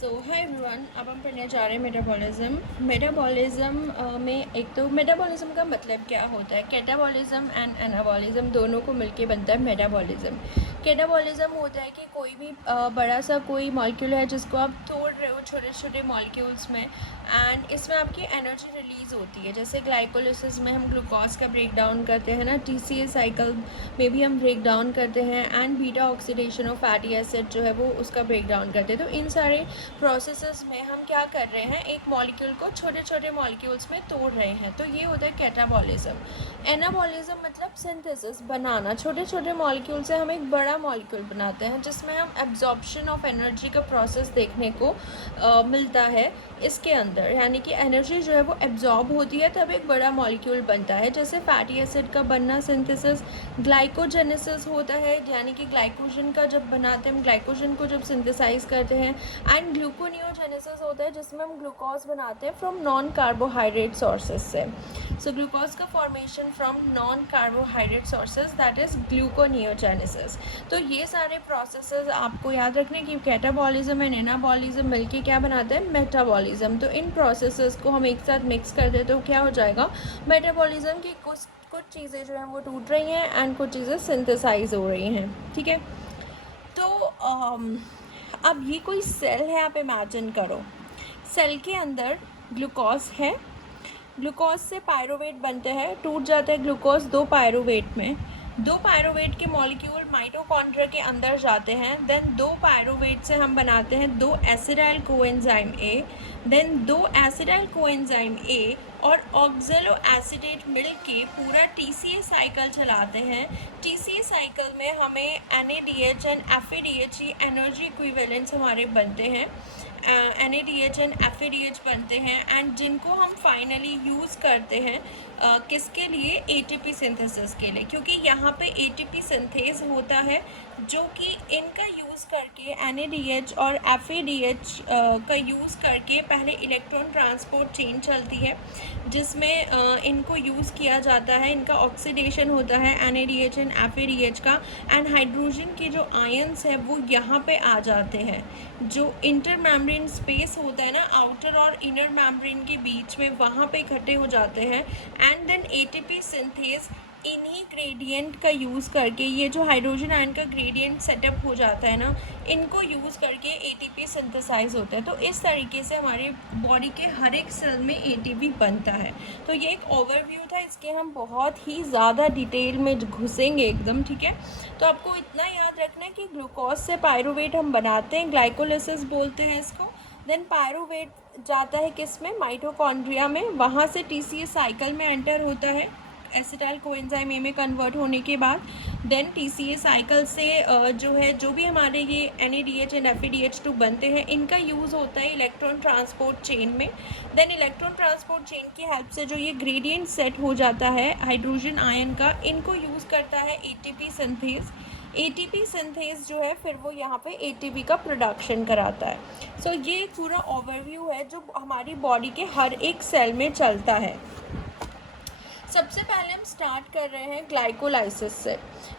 सो hi everyone, अब हम पढ़ने जा रहे हैं मेटाबॉलिज्म में। एक तो मेटाबॉलिज्म का मतलब क्या होता है। कैटाबॉलिज्म एंड एनाबॉलिज्म दोनों को मिलके बनता है मेटाबॉलिज्म। कैटाबॉलिज्म होता है कि कोई भी बड़ा सा कोई मॉलिक्यूल है जिसको आप तोड़ रहे हो छोटे छोटे मॉलिक्यूल्स में, एंड इसमें आपकी एनर्जी रिलीज़ होती है। जैसे ग्लाइकोलिसिस में हम ग्लूकोज का ब्रेक डाउन करते हैं ना, टीसीए साइकिल में भी हम ब्रेक डाउन करते हैं, and beta oxidation of fatty acid जो है वो उसका ब्रेक डाउन करते हैं। तो इन सारे प्रोसेसेस में हम क्या कर रहे हैं, एक मॉलिक्यूल को छोटे छोटे मॉलिक्यूल्स में तोड़ रहे हैं, तो ये होता है कैटाबॉलिज्म। एनाबॉलिज्म मतलब सिंथेसिस, बनाना। छोटे छोटे मॉलिक्यूल से हम एक बड़ा मॉलिक्यूल बनाते हैं जिसमें हम एब्जॉर्प्शन ऑफ एनर्जी का प्रोसेस देखने को मिलता है इसके अंदर, यानी कि एनर्जी जो है वो एब्जॉर्ब होती है तब एक बड़ा मॉलिक्यूल बनता है। जैसे फैटी एसिड का बनना सिंथेसिस, ग्लाइकोजेनेसिस होता है, यानी कि ग्लाइकोजन का जब बनाते हैं हम, ग्लाइकोजन को जब सिंथेसाइज करते हैं, एंड ग्लूकोनियोजेनेसिस होता है जिसमें हम ग्लूकोज बनाते हैं फ्रॉम नॉन कार्बोहाइड्रेट सोर्सेज से। सो ग्लूकोज का formation from non carbohydrate sources, that is gluconeogenesis. तो ये सारे प्रोसेसेस आपको याद रखने की कैटाबॉलिज्म एंड एनाबॉलिज्म मिलके क्या बनाता है, मेटाबॉलिज्म। तो इन प्रोसेसेस को हम एक साथ मिक्स कर दें तो क्या हो जाएगा, मेटाबॉलिज्म की कुछ चीज़ें जो हैं वो टूट रही हैं एंड कुछ चीज़ें सिंथेसाइज हो रही हैं। ठीक है, तो अब ये कोई सेल है, आप इमेजिन करो। सेल के अंदर ग्लूकोज है, ग्लूकोज से पायरुवेट बनते हैं, टूट जाता है ग्लूकोज दो पायरुवेट में। दो पायरुवेट के मॉलिक्यूल माइटोकॉन्ड्रिया के अंदर जाते हैं, देन दो पायरुवेट से हम बनाते हैं दो एसिडाइल कोएंजाइम ए, देन दो एसिडाइल कोएंजाइम ए और ऑक्जेलो एसिडेट मिल के पूरा टीसीए साइकिल चलाते हैं। टीसीए साइकिल में हमें NADH एंड FADH ये एनर्जी इक्विवेलेंट्स हमारे बनते हैं, NADH एंड FADH बनते हैं, एंड जिनको हम फाइनली यूज़ करते हैं किसके लिए, ATP सिंथेसिस के लिए, क्योंकि यहाँ पे ATP सिंथेस होता है जो कि इनका यूज़ करके NADH और FADH का यूज़ करके पहले इलेक्ट्रॉन ट्रांसपोर्ट चेन चलती है जिसमें इनको यूज़ किया जाता है, इनका ऑक्सीडेशन होता है NADH एंड FADH का, एंड हाइड्रोजन के जो आयंस है वो यहाँ पे आ जाते हैं। जो इंटर मेम्ब्रेन स्पेस होता है ना, आउटर और इनर मेम्ब्रेन के बीच में, वहाँ पे इकट्ठे हो जाते हैं, एंड देन ATP सिंथेस इन्हीं ग्रेडियंट का यूज़ करके, ये जो हाइड्रोजन आयन का ग्रेडियंट सेटअप हो जाता है ना, इनको यूज़ करके ATP सिंथेसाइज होता है। तो इस तरीके से हमारे बॉडी के हर एक सेल में ATP बनता है। तो ये एक ओवरव्यू था, इसके हम बहुत ही ज़्यादा डिटेल में घुसेंगे एकदम। ठीक है, तो आपको इतना याद रखना है कि ग्लूकोज से पायरुवेट हम बनाते हैं, ग्लाइकोलिसिस बोलते हैं इसको। देन पायरुवेट जाता है किस में, माइटोकॉन्ड्रिया में, वहाँ से टीसीए साइकिल में एंटर होता है एसिटाइल कोएंजाइम ए में कन्वर्ट होने के बाद। देन टीसीए साइकिल से जो है, जो भी हमारे ये NADH एंड FADH2 बनते हैं, इनका यूज़ होता है इलेक्ट्रॉन ट्रांसपोर्ट चेन में। देन इलेक्ट्रॉन ट्रांसपोर्ट चेन की हेल्प से जो ये ग्रेडियंट सेट हो जाता है हाइड्रोजन आयन का, इनको यूज़ करता है ATP सिंथेस। ATP सिंथेस जो है फिर वो यहाँ पे ATP का प्रोडक्शन कराता है। सो ये पूरा ओवरव्यू है जो हमारी बॉडी के हर एक सेल में चलता है। सबसे पहले हम स्टार्ट कर रहे हैं ग्लाइकोलाइसिस से।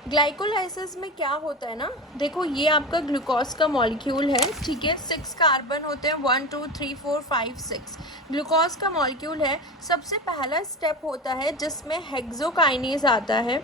ग्लाइकोलाइसिस में क्या होता है ना, देखो ये आपका ग्लूकोज का मॉलिक्यूल है, ठीक है, 6 कार्बन होते हैं, 1 2 3 4 5 6 ग्लूकोज का मॉलिक्यूल है। सबसे पहला स्टेप होता है जिसमें हेक्सोकाइनेज आता है,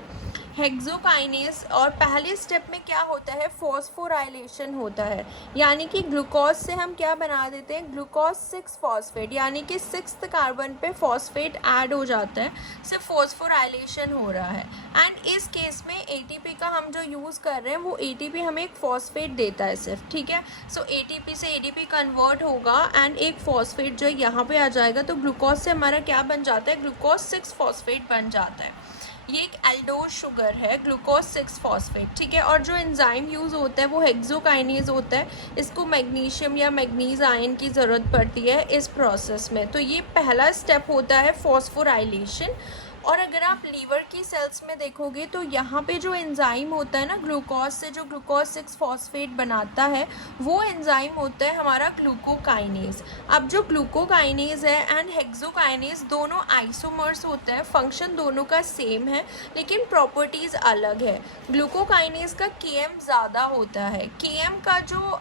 हेक्सोकाइनेज, और पहले स्टेप में क्या होता है, फॉस्फोराइलेशन होता है, यानी कि ग्लूकोज से हम क्या बना देते हैं, ग्लूकोज 6 फॉस्फेट, यानी कि 6th कार्बन पे फॉस्फेट ऐड हो जाता है, सिर्फ फॉस्फोराइलेशन हो रहा है। एंड इस केस में ATP का हम जो यूज़ कर रहे हैं वो ATP हमें एक फॉस्फेट देता है सिर्फ। ठीक है, सो ATP से ADP कन्वर्ट होगा एंड एक फॉस्फेट जो यहाँ पे आ जाएगा, तो ग्लूकोज से हमारा क्या बन जाता है, ग्लूकोज 6 फॉस्फेट बन जाता है। ये एक एल्डोज शुगर है, ग्लूकोज 6 फॉस्फेट। ठीक है, और जो एंजाइम यूज़ होता है वो हेक्सोकाइनेज होता है, इसको मैग्नीशियम या मैग्नीज आयन की ज़रूरत पड़ती है इस प्रोसेस में। तो ये पहला स्टेप होता है फॉस्फोराइलेशन, और अगर आप लीवर की सेल्स में देखोगे तो यहाँ पे जो एंजाइम होता है ना ग्लूकोज से, जो ग्लूकोज 6 फॉस्फेट बनाता है, वो एंजाइम होता है हमारा ग्लूकोकाइनेज। अब जो ग्लूकोकाइनेज है एंड हेक्सोकाइनेज दोनों आइसोमर्स होते हैं, फंक्शन दोनों का सेम है लेकिन प्रॉपर्टीज़ अलग है। ग्लूकोकाइनेज का केएम ज़्यादा होता है। केएम का जो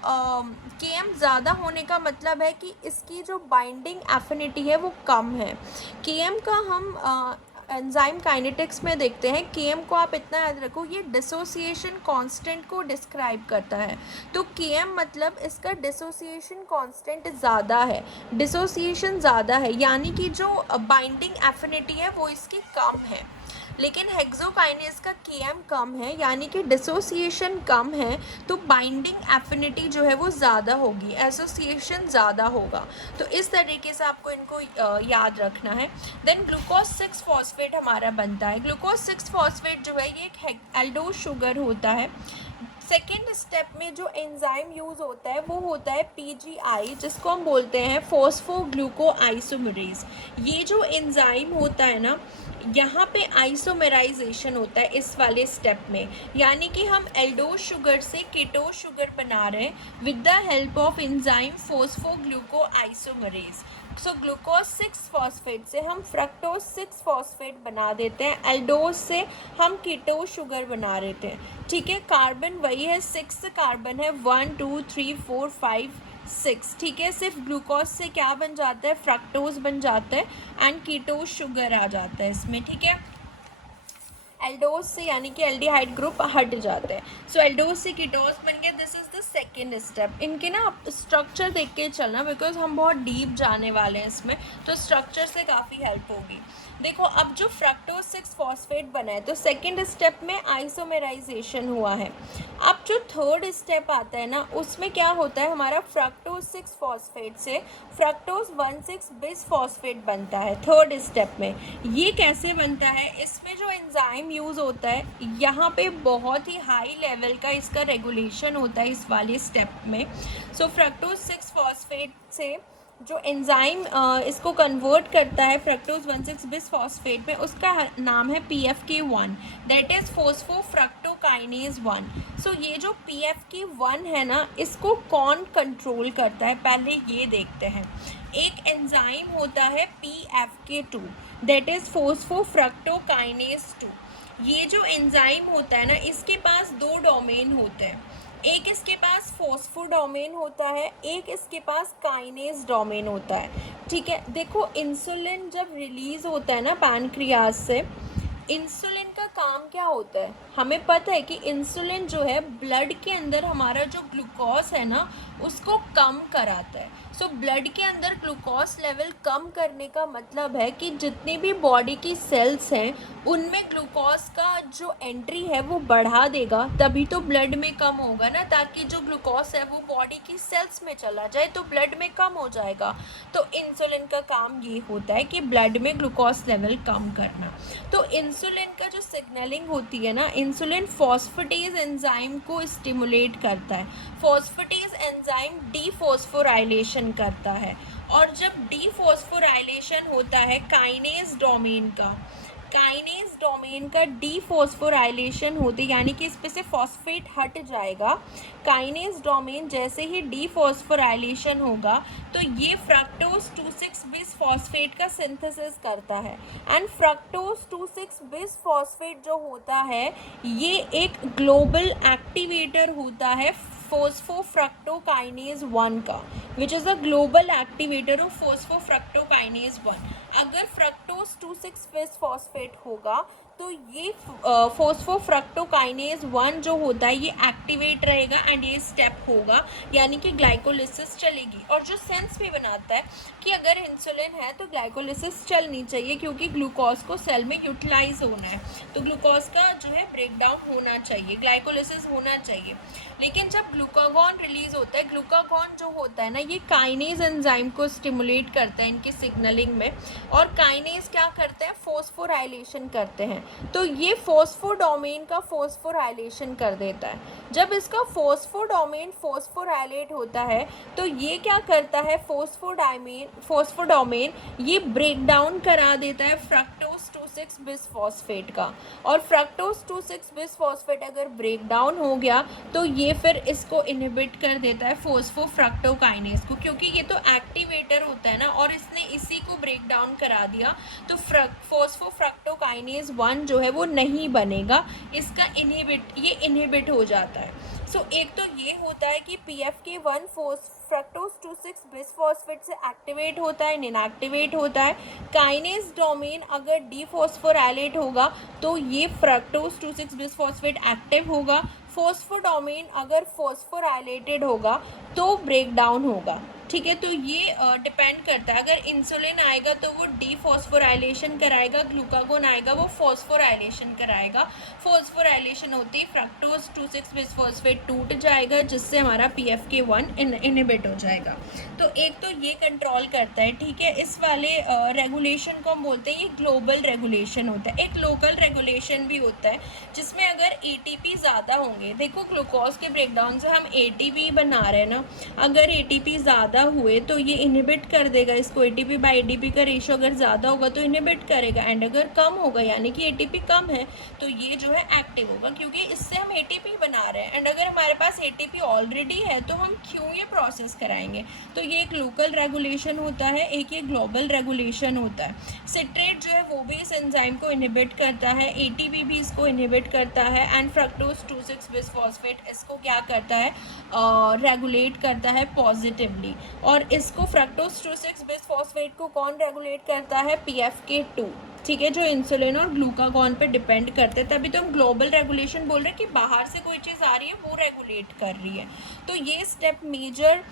केएम ज़्यादा होने का मतलब है कि इसकी जो बाइंडिंग एफिनिटी है वो कम है। केएम का हम एंजाइम काइनेटिक्स में देखते हैं। केएम को आप इतना याद रखो, ये डिसोसिएशन कांस्टेंट को डिस्क्राइब करता है। तो केएम मतलब इसका डिसोसिएशन कांस्टेंट ज़्यादा है, डिसोसिएशन ज़्यादा है, यानी कि जो बाइंडिंग एफिनिटी है वो इसकी कम है। लेकिन हेक्सोकाइनेज का केएम कम है, यानी कि डिसोसिएशन कम है, तो बाइंडिंग एफिनिटी जो है वो ज़्यादा होगी, एसोसिएशन ज़्यादा होगा। तो इस तरीके से आपको इनको याद रखना है। देन ग्लूकोज 6 फॉस्फेट हमारा बनता है। ग्लूकोज 6 फॉस्फेट जो है ये एक एल्डोज शुगर होता है। सेकेंड स्टेप में जो एंजाइम यूज़ होता है वो होता है पीजीआई, जिसको हम बोलते हैं फोस्फोग्लूकोआइसोमेरेज। ये जो एंजाइम होता है ना, यहाँ पे आइसोमेराइजेशन होता है इस वाले स्टेप में, यानी कि हम एल्डोज शुगर से कीटोज शुगर बना रहे हैं with the help of enzyme phosphoglucoisomerase. So glucose 6 phosphate से हम फ्रक्टोज 6 फॉस्फेट बना देते हैं, एल्डोज से हम कीटोज शुगर बना देते हैं। ठीक है, कार्बन वही है, 6 कार्बन है, 1 2 3 4 5 6। ठीक है, सिर्फ ग्लूकोज से क्या बन जाता है, फ्रक्टोज बन जाता है एंड कीटोज शुगर आ जाता है इसमें। ठीक है, एल्डोज से यानी कि एल्डिहाइड ग्रुप हट जाते हैं। सो एल्डोज से कीटोज बन गया। This is the second step. इनके ना आप स्ट्रक्चर देख के चलना, बिकॉज हम बहुत डीप जाने वाले हैं इसमें, तो स्ट्रक्चर से काफ़ी हेल्प होगी। देखो, अब जो फ्रक्टोज 6 फॉस्फेट बना है तो सेकेंड स्टेप में आइसोमेराइजेशन हुआ है। अब जो थर्ड स्टेप आता है ना, उसमें क्या होता है, हमारा फ्रक्टोज 6 फॉस्फेट से फ्रक्टोज 1,6 बिस फॉस्फेट बनता है थर्ड स्टेप में। ये कैसे बनता है, इसमें जो एंजाइम यूज़ होता है यहाँ पे बहुत ही हाई लेवल का इसका रेगुलेशन होता है इस वाले स्टेप में। सो फ्रक्टोज 6 फॉस्फेट से जो एंजाइम इसको कन्वर्ट करता है फ्रक्टोज 1,6 बिस फॉस्फेट में, उसका नाम है PFK1, दैट इज़ फोस्फोफ्रक्टोकाइनेज 1। सो ये जो PFK1 है ना, इसको कौन कंट्रोल करता है, पहले ये देखते हैं। एक एंजाइम होता है PFK2, दैट इज़ फोस्फोफ्रक्टोकाइनेज 2। ये जो एंजाइम होता है ना, इसके पास दो डोमेन होते हैं। एक इसके पास फोस्फोडोमेन होता है, एक इसके पास काइनेज डोमेन होता है। ठीक है, देखो इंसुलिन जब रिलीज होता है ना पैनक्रियाज से, इंसुलिन का काम क्या होता है, हमें पता है कि इंसुलिन जो है ब्लड के अंदर हमारा जो ग्लूकोज है ना उसको कम कराता है। सो ब्लड के अंदर ग्लूकोज लेवल कम करने का मतलब है कि जितनी भी बॉडी की सेल्स हैं उनमें ग्लूकोज का जो एंट्री है वो बढ़ा देगा, तभी तो ब्लड में कम होगा ना, ताकि जो ग्लूकोज है वो बॉडी की सेल्स में चला जाए तो ब्लड में कम हो जाएगा। तो इंसुलिन का काम ये होता है कि ब्लड में ग्लूकोज लेवल कम करना। तो इंसुलिन का जो सिग्नलिंग होती है ना, इंसुलिन फॉस्फेटेज एंजाइम को स्टिमुलेट करता है। फॉस्फेटेज एंजाइम डीफॉस्फोराइलेशन करता है, और जब डीफॉस्फोराइलेशन होता है काइनेज डोमेन का डीफॉस्फोराइलेशन होते, यानी कि इस पे से फॉस्फेट हट जाएगा। काइनेज डोमेन जैसे ही डीफॉस्फोराइलेशन होगा तो ये फ्रक्टोज 2,6 बिस फॉस्फेट का सिंथेसिस करता है। एंड फ्रक्टोज 2,6 बिस फॉस्फेट जो होता है ये एक ग्लोबल एक्टिवेटर होता है फोस्फोफ्रक्टोकाइनेज 1 का, which is a global activator of phosphofructokinase 1। अगर फ्रक्टोज 2,6 बिस फॉस्फेट होगा तो ये फोस्फोफ्रक्टोकाइनेज 1 जो होता है ये एक्टिवेट रहेगा एंड ये स्टेप होगा, यानी कि ग्लाइकोलिसिस चलेगी। और जो सेंस भी बनाता है कि अगर इंसुलिन है तो ग्लाइकोलिसिस चलनी चाहिए, क्योंकि ग्लूकोज को सेल में यूटिलाइज होना है, तो ग्लूकोज का जो है ब्रेकडाउन होना चाहिए, ग्लाइकोलिसिस होना चाहिए। लेकिन जब ग्लूकागॉन रिलीज होता है, ग्लूकागॉन जो होता है ना ये काइनेज एंजाइम को स्टिमुलेट करता है इनकी सिग्नलिंग में, और काइनेज क्या करते हैं, फोस्फोराइलेशन करते हैं। तो ये फोस्फोडोमेन का फोस्फोराइलेशन कर देता है। जब इसका फोस्फोडोमेन फोस्फोराइलेट होता है तो ये क्या करता है, फोस्फोडोमेन ये ब्रेक डाउन करा देता है फ्रक्टोज 2,6 बिसफॉस्फेट का। और फ्रक्टोज 2,6 बिसफॉस्फेट अगर ब्रेक डाउन हो गया तो ये फिर इसको इनहिबिट कर देता है फोस्फोफ्रक्टोकाइनेज को, क्योंकि ये तो एक्टिवेटर होता है ना, और इसने इसी को ब्रेक डाउन करा दिया तो फोस्फोफ्रक्टोकाइनेज 1 जो है वो नहीं बनेगा, इसका ये इनहिबिट हो जाता है। सो एक तो ये होता है कि PFK1 फ्रक्टोज 2,6 बिसफॉस्फेट से एक्टिवेट होता है, इनएक्टिवेट होता है। काइनेज डोमेन अगर डीफॉस्फोराइलेट होगा तो ये फ्रक्टोज 2,6 बिसफॉस्फेट एक्टिव होगा। फोस्फोडोमेन अगर फोस्फोराइलेटेड होगा तो ब्रेक डाउन होगा। ठीक है, तो ये डिपेंड करता है। अगर इंसुलिन आएगा तो वो डीफॉस्फोराइलेशन कराएगा, ग्लूकागोन आएगा वो फॉस्फोराइलेशन कराएगा। फॉस्फोराइलेशन होती है फ्रक्टोज 2,6 बिसफॉस्फेट टूट जाएगा, जिससे हमारा PFK1 इनहिबिट हो जाएगा। तो एक तो ये कंट्रोल करता है। ठीक है, इस वाले रेगुलेशन को हम बोलते हैं ये ग्लोबल रेगुलेशन होता है। एक लोकल रेगुलेशन भी होता है जिसमें अगर ATP ज़्यादा होंगे, देखो ग्लूकोज के ब्रेकडाउन से हम ATP बना रहे हैं ना, अगर ATP ज़्यादा हुए तो ये इनहिबिट कर देगा इसको। ATP बाई ADP का रेशियो अगर ज़्यादा होगा तो इनहिबिट करेगा, एंड अगर कम होगा यानी कि ATP कम है तो ये जो है एक्टिव होगा, क्योंकि इससे हम ATP बना रहे हैं। एंड अगर हमारे पास ATP ऑलरेडी है तो हम क्यों ये प्रोसेस कराएंगे। तो ये एक लोकल रेगुलेशन होता है, एक ये ग्लोबल रेगुलेशन होता है। सिट्रेट जो है वो भी इस एंजाइम को इनहिबिट करता है, ATP भी इसको इनहिबिट करता है, एंड फ्रक्टोज 2,6 बिसफॉस्फेट इसको क्या करता है, रेगुलेट करता है पॉजिटिवली। और इसको फ्रक्टोज 2,6 बिसफॉस्फेट को कौन रेगुलेट करता है, PFK2। ठीक है, जो इंसुलिन और ग्लूकागॉन पे डिपेंड करते हैं। तभी तो हम ग्लोबल रेगुलेशन बोल रहे हैं कि बाहर से कोई चीज़ आ रही है वो रेगुलेट कर रही है। तो ये स्टेप मेजर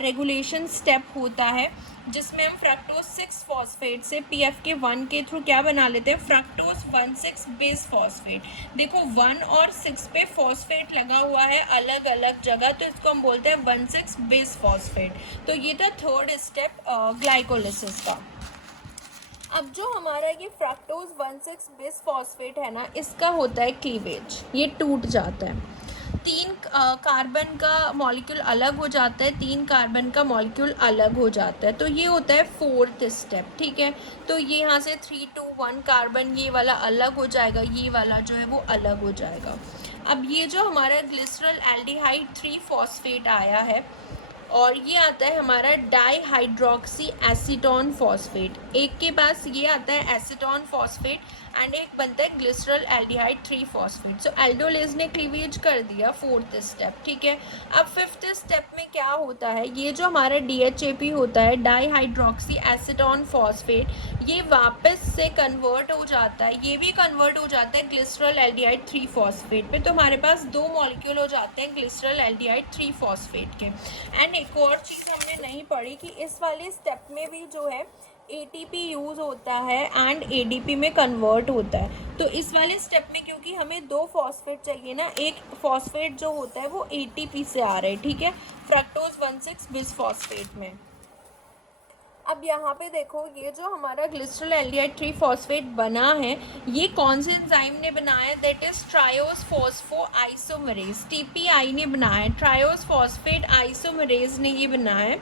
रेगुलेशन स्टेप होता है, जिसमें हम फ्रक्टोज 6 फॉस्फेट से PFK1 के थ्रू क्या बना लेते हैं, फ्रक्टोज 1,6 बिसफॉस्फेट। देखो 1 और 6 पे फॉस्फेट लगा हुआ है अलग अलग जगह, तो इसको हम बोलते हैं 1,6 बिसफॉस्फेट। तो ये था थर्ड स्टेप ग्लाइकोलिसिस का। अब जो हमारा ये फ्रक्टोज 1,6 बिसफॉस्फेट है ना, इसका होता है क्लीवेज, ये टूट जाता है। 3 कार्बन का मॉलिक्यूल अलग हो जाता है, 3 कार्बन का मॉलिक्यूल अलग हो जाता है, तो ये होता है फोर्थ स्टेप। ठीक है, तो ये यहाँ से 3 to 1 कार्बन ये वाला अलग हो जाएगा, ये वाला जो है वो अलग हो जाएगा। अब ये जो हमारा ग्लिसरल एल्डिहाइड 3 फॉस्फेट आया है, और ये आता है हमारा डाईहाइड्रोक्सी एसीटोन फॉस्फेट। एक के पास ये आता है एसीटोन फॉस्फेट एंड एक बनता है ग्लिसरल एल्डिहाइड 3 फॉस्फेट। सो एल्डोलेज ने क्लीवेज कर दिया फोर्थ स्टेप। ठीक है, अब फिफ्थ स्टेप में क्या होता है, ये जो हमारा DHAP होता है डाईहाइड्रोक्सी एसीटोन फॉस्फेट, ये वापस से कन्वर्ट हो जाता है, ये भी कन्वर्ट हो जाता है ग्लिसरल एल्डिहाइड 3 फॉस्फेट पे। तो हमारे पास 2 मॉलिक्यूल हो जाते हैं ग्लिसरल एल्डिहाइड 3 फॉस्फेट के। एंड एक और चीज़ हमने नहीं पढ़ी कि इस वाले स्टेप में भी जो है ATP यूज़ होता है एंड ADP में कन्वर्ट होता है। तो इस वाले स्टेप में क्योंकि हमें 2 फॉस्फेट चाहिए ना, एक फॉस्फेट जो होता है वो ATP से आ रहा है। ठीक है, फ्रक्टोज 1,6 बिसफॉस्फेट में। अब यहाँ पे देखो, ये जो हमारा ग्लिसरल एल्डिहाइड 3 फॉस्फेट बना है, ये कौन से एंजाइम ने बनाया है, that is triose phospho isomerase, TPI ने बनाया है। ट्रायोस फॉस्फेट आइसोमरेज ने ये बनाया है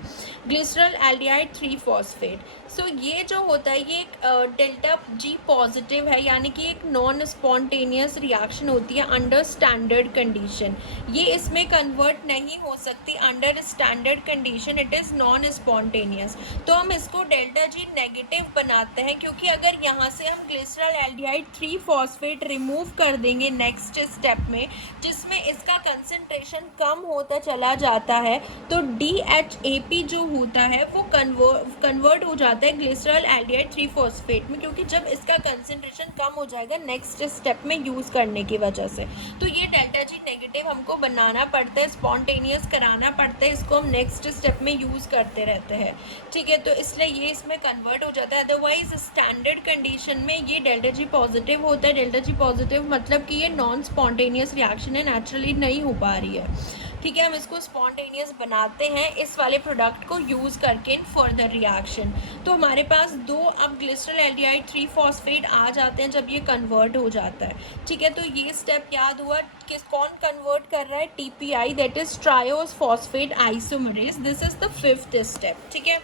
ग्लिसरल एल्डिहाइड 3 फॉस्फेट। सो ये जो होता है ये एक डेल्टा G पॉजिटिव है, यानी कि एक नॉन स्पॉन्टेनियस रिएक्शन होती है अंडर स्टैंडर्ड कंडीशन। ये इसमें कन्वर्ट नहीं हो सकती under standard condition, it is non spontaneous. तो हम इसको डेल्टा G नेगेटिव बनाते हैं, क्योंकि अगर यहाँ से हम ग्लिसरल एल्डिहाइड 3 फॉस्फेट रिमूव कर देंगे नेक्स्ट स्टेप में, जिसमें इसका कंसंट्रेशन कम होता चला जाता है, तो DHAP जो होता है वो कन्वर्ट हो जाता है ग्लिसरल एल्डिहाइड 3 फॉस्फेट में, क्योंकि जब इसका कंसंट्रेशन कम हो जाएगा नेक्स्ट स्टेप में यूज़ करने की वजह से। तो ये डेल्टा G नेगेटिव हमको बनाना पड़ता है, स्पॉन्टेनियस कराना पड़ता है, इसको हम नेक्स्ट स्टेप में यूज़ करते रहते हैं। ठीक है, तो इसलिए ये इसमें कन्वर्ट हो जाता है। अदरवाइज स्टैंडर्ड कंडीशन में ये डेल्टा G पॉजिटिव होता है। डेल्टा G पॉजिटिव मतलब कि ये नॉन स्पॉन्टेनियस रिएक्शन है, नेचुरली नहीं हो पा रही है। ठीक है, हम इसको स्पॉन्टेनियस बनाते हैं इस वाले प्रोडक्ट को यूज़ करके इन फर्दर रिएक्शन। तो हमारे पास 2 अब ग्लिसरल एल्डिहाइड 3 फॉस्फेट आ जाते हैं जब ये कन्वर्ट हो जाता है। ठीक है, तो ये स्टेप याद हुआ कि कौन कन्वर्ट कर रहा है, TPI, that is triose phosphate isomerase. This is the fifth step. ठीक है,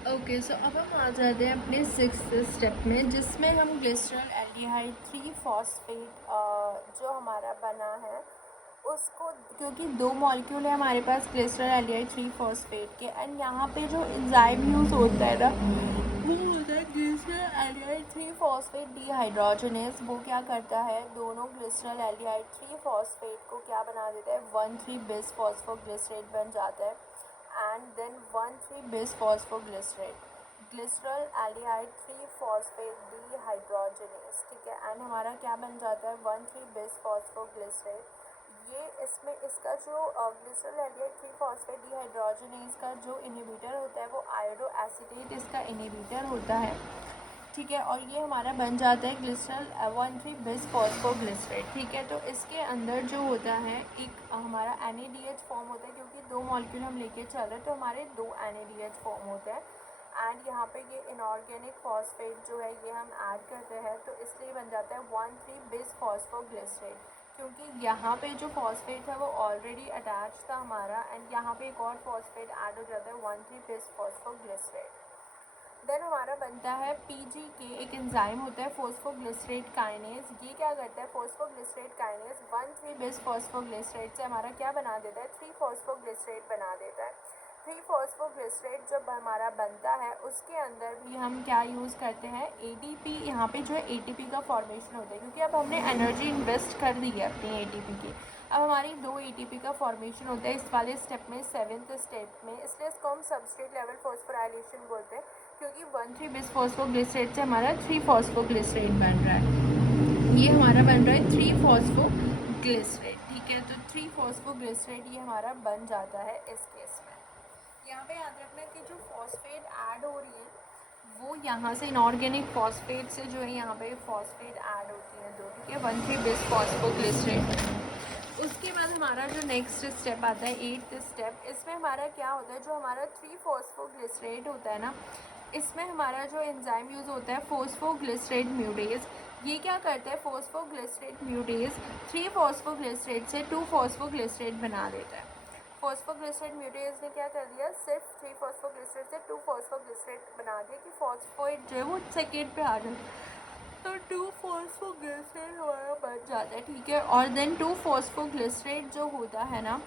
ओके, सो अब हम आ जाते हैं अपने सिक्स्थ स्टेप में, जिसमें हम ग्लिसरॉल एल्डिहाइड 3 फॉस्फेट जो हमारा बना है उसको, क्योंकि दो मॉलिक्यूल है हमारे पास ग्लिसरॉल एल्डिहाइड 3 फॉस्फेट के, एंड यहाँ पे जो एंजाइम यूज़ होता है ना वो होता है ग्लिसरॉल एल्डिहाइड 3 फॉस्फेट डिहाइड्रोजनेज। वो क्या करता है, दोनों ग्लिसरॉल एल्डिहाइड 3 फॉस्फेट को क्या बना देता है, 1,3 बिस फॉस्फोग्लिसरेट बन जाता है, एंड देन 1,3 बिस phosphoglycerate, glycerol aldehyde 3 phosphate dehydrogenase, ठीक है। एंड हमारा क्या बन जाता है, 1,3 बिस फॉस्फोग्लिसरेट। ये इसमें इसका जो ग्लिसरॉल एल्डिहाइड 3 फॉस्फेट डिहाइड्रोजनेज का जो इनहिबिटर होता है वो आयोडो एसीटेट इसका इनहिबिटर होता है, ठीक है। और ये हमारा बन जाता है ग्लिसरॉल 1,3 बिस फॉस्फोग्लिसरेट, ठीक है। तो इसके अंदर जो होता है एक हमारा NADH फॉर्म होता है, क्योंकि दो मॉलिक्यूल हम लेके चल रहे हैं तो हमारे दो NADH फॉर्म होते हैं, एंड यहाँ पे ये इनऑर्गेनिक फॉस्फेट जो है ये हम ऐड करते हैं, तो इसलिए बन जाता है 1,3 बिस फॉस्फोग्लिसरेट, क्योंकि यहाँ पे जो फॉस्फेट है वो ऑलरेडी अटैच था हमारा, एंड यहाँ पे एक और फॉस्फेट ऐड हो जाता है 1,3 बिस फॉस्फोग्लिसरेट। देन हमारा बनता है PGK, एक एंजाइम होता है फोस्फोग्लिसरेट काइनेज। ये क्या करता है, फोस्फोग्लिसरेट काइनेज 1,3 बिस फॉस्फोग्लिसरेट से हमारा क्या बना देता है, 3 फॉस्फोग्लिसरेट बना देता है। 3 फॉस्फोग्लिसरेट जब हमारा बनता है उसके अंदर भी हम क्या यूज़ करते हैं, ATP। यहाँ पे जो है ATP का फॉर्मेशन होता है, क्योंकि अब हमने एनर्जी इन्वेस्ट कर दी है अपनी ATP की, अब हमारी 2 ATP का फॉर्मेशन होता है इस वाले स्टेप में, 7th स्टेप में, इसलिए इसको हम सबस्ट्रेट लेवल फॉस्फोराइलेशन बोलते हैं, क्योंकि 1,3 बिस फॉस्फोग्लिसरेट से हमारा 3 फॉस्फोग्लिसरेट बन रहा है। ये हमारा बन रहा है 3 फॉस्फोग्लिसरेट, ठीक है। तो 3 फॉस्फोग्लिसरेट ये हमारा बन जाता है इस केस में। यहाँ पे याद रखना कि जो फॉस्फेट ऐड हो रही है वो यहाँ से इनऑर्गेनिक फॉस्फेट से जो है यहाँ पे फॉस्फेट ऐड होती है दो, ठीक है, 1,3 बिस फॉस्फोग्लिसरेट। उसके बाद हमारा जो नेक्स्ट स्टेप आता है 8th स्टेप, इसमें हमारा क्या होता है, जो हमारा 3 फॉस्फोग्लिसरेट होता है ना, इसमें हमारा जो एंजाइम यूज़ होता है फोस्फोग्लिसरेट म्यूटेज। ये क्या करता है, फोस्फोग्लिसरेट म्यूटेज 3 फॉस्फोग्लिसरेट से 2 फॉस्फोग्लिसरेट बना देता है। फोस्फोग्लिसरेट म्यूटेज ने क्या कर दिया, सिर्फ 3 फॉस्फोग्लिसरेट से 2 फॉस्फोग्लिसरेट बना दिया कि फॉस्फोएट जो है वो सेकेंड पे आ जाए, तो 2 फॉस्फोग्लिसरेट हमारा बन जाता है, ठीक है। और देन 2 फॉस्फोग्लिसरेट जो होता है ना,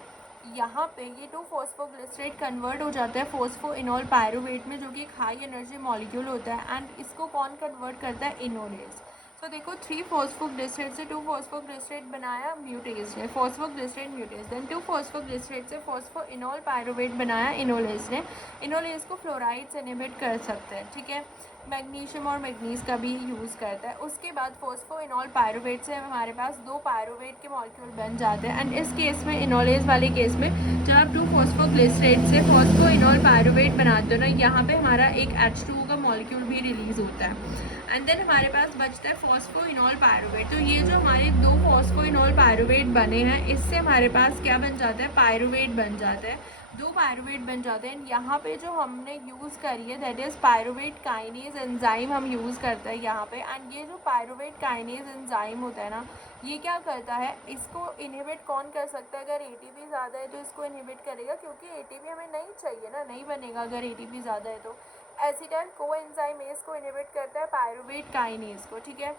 यहाँ पे ये 2 फॉस्फोग्लिसरेट कन्वर्ट हो जाता है फोस्फोइनॉल पायरुवेट में, जो कि एक हाई एनर्जी मॉलिक्यूल होता है, एंड इसको कौन कन्वर्ट करता है, इनोलेज। तो देखो 3 फॉस्फोग्लिसरेट से 2 फॉस्फोग्लिसरेट बनाया म्यूटेज ने, फॉस्फोग्लिसरेट म्यूटेज, देन 2 फॉस्फोग्लिसरेट से फॉस्फोइनॉल पायरुवेट बनाया इनोलेज ने। इनोलेज को फ्लोराइड से इनहिबिट कर सकते हैं, ठीक है, मैग्नीशियम और मैग्नीज का भी यूज़ करता है। उसके बाद फोस्फोइनॉल पायरुवेट से हमारे पास 2 पायरुवेट के मॉलिक्यूल बन जाते हैं, एंड इस केस में इनोलेज वाले केस में जब आप 2 फॉस्फोग्लिसरेट से फॉस्फोइनॉल पायरुवेट बनाते हो ना, यहाँ पे हमारा एक H2O का मॉलिक्यूल भी रिलीज़ होता है, एंड देन हमारे पास बचता है फॉस्फोइनॉल पायरुवेट। तो ये जो हमारे 2 फॉस्फोइनॉल पायरुवेट बने हैं, इससे हमारे पास क्या बन जाता है, पायरुवेट बन जाता है, 2 पायरुवेट बन जाते हैं। यहाँ पे जो हमने यूज़ करी है that is pyruvate kinase enzyme हम यूज़ करते हैं यहाँ पे, एंड ये जो पायरुवेट काइनेज एंजाइम होता है ना, ये क्या करता है, इसको इनहिबिट कौन कर सकता है, अगर ATP ज़्यादा है तो इसको इनहिबिट करेगा, क्योंकि ATP हमें नहीं चाहिए ना, नहीं बनेगा अगर ATP ज़्यादा है तो। एसिटाइल कोएंजाइमेज को इनहिबिट करता है पायरुवेट काइनेज को, ठीक है।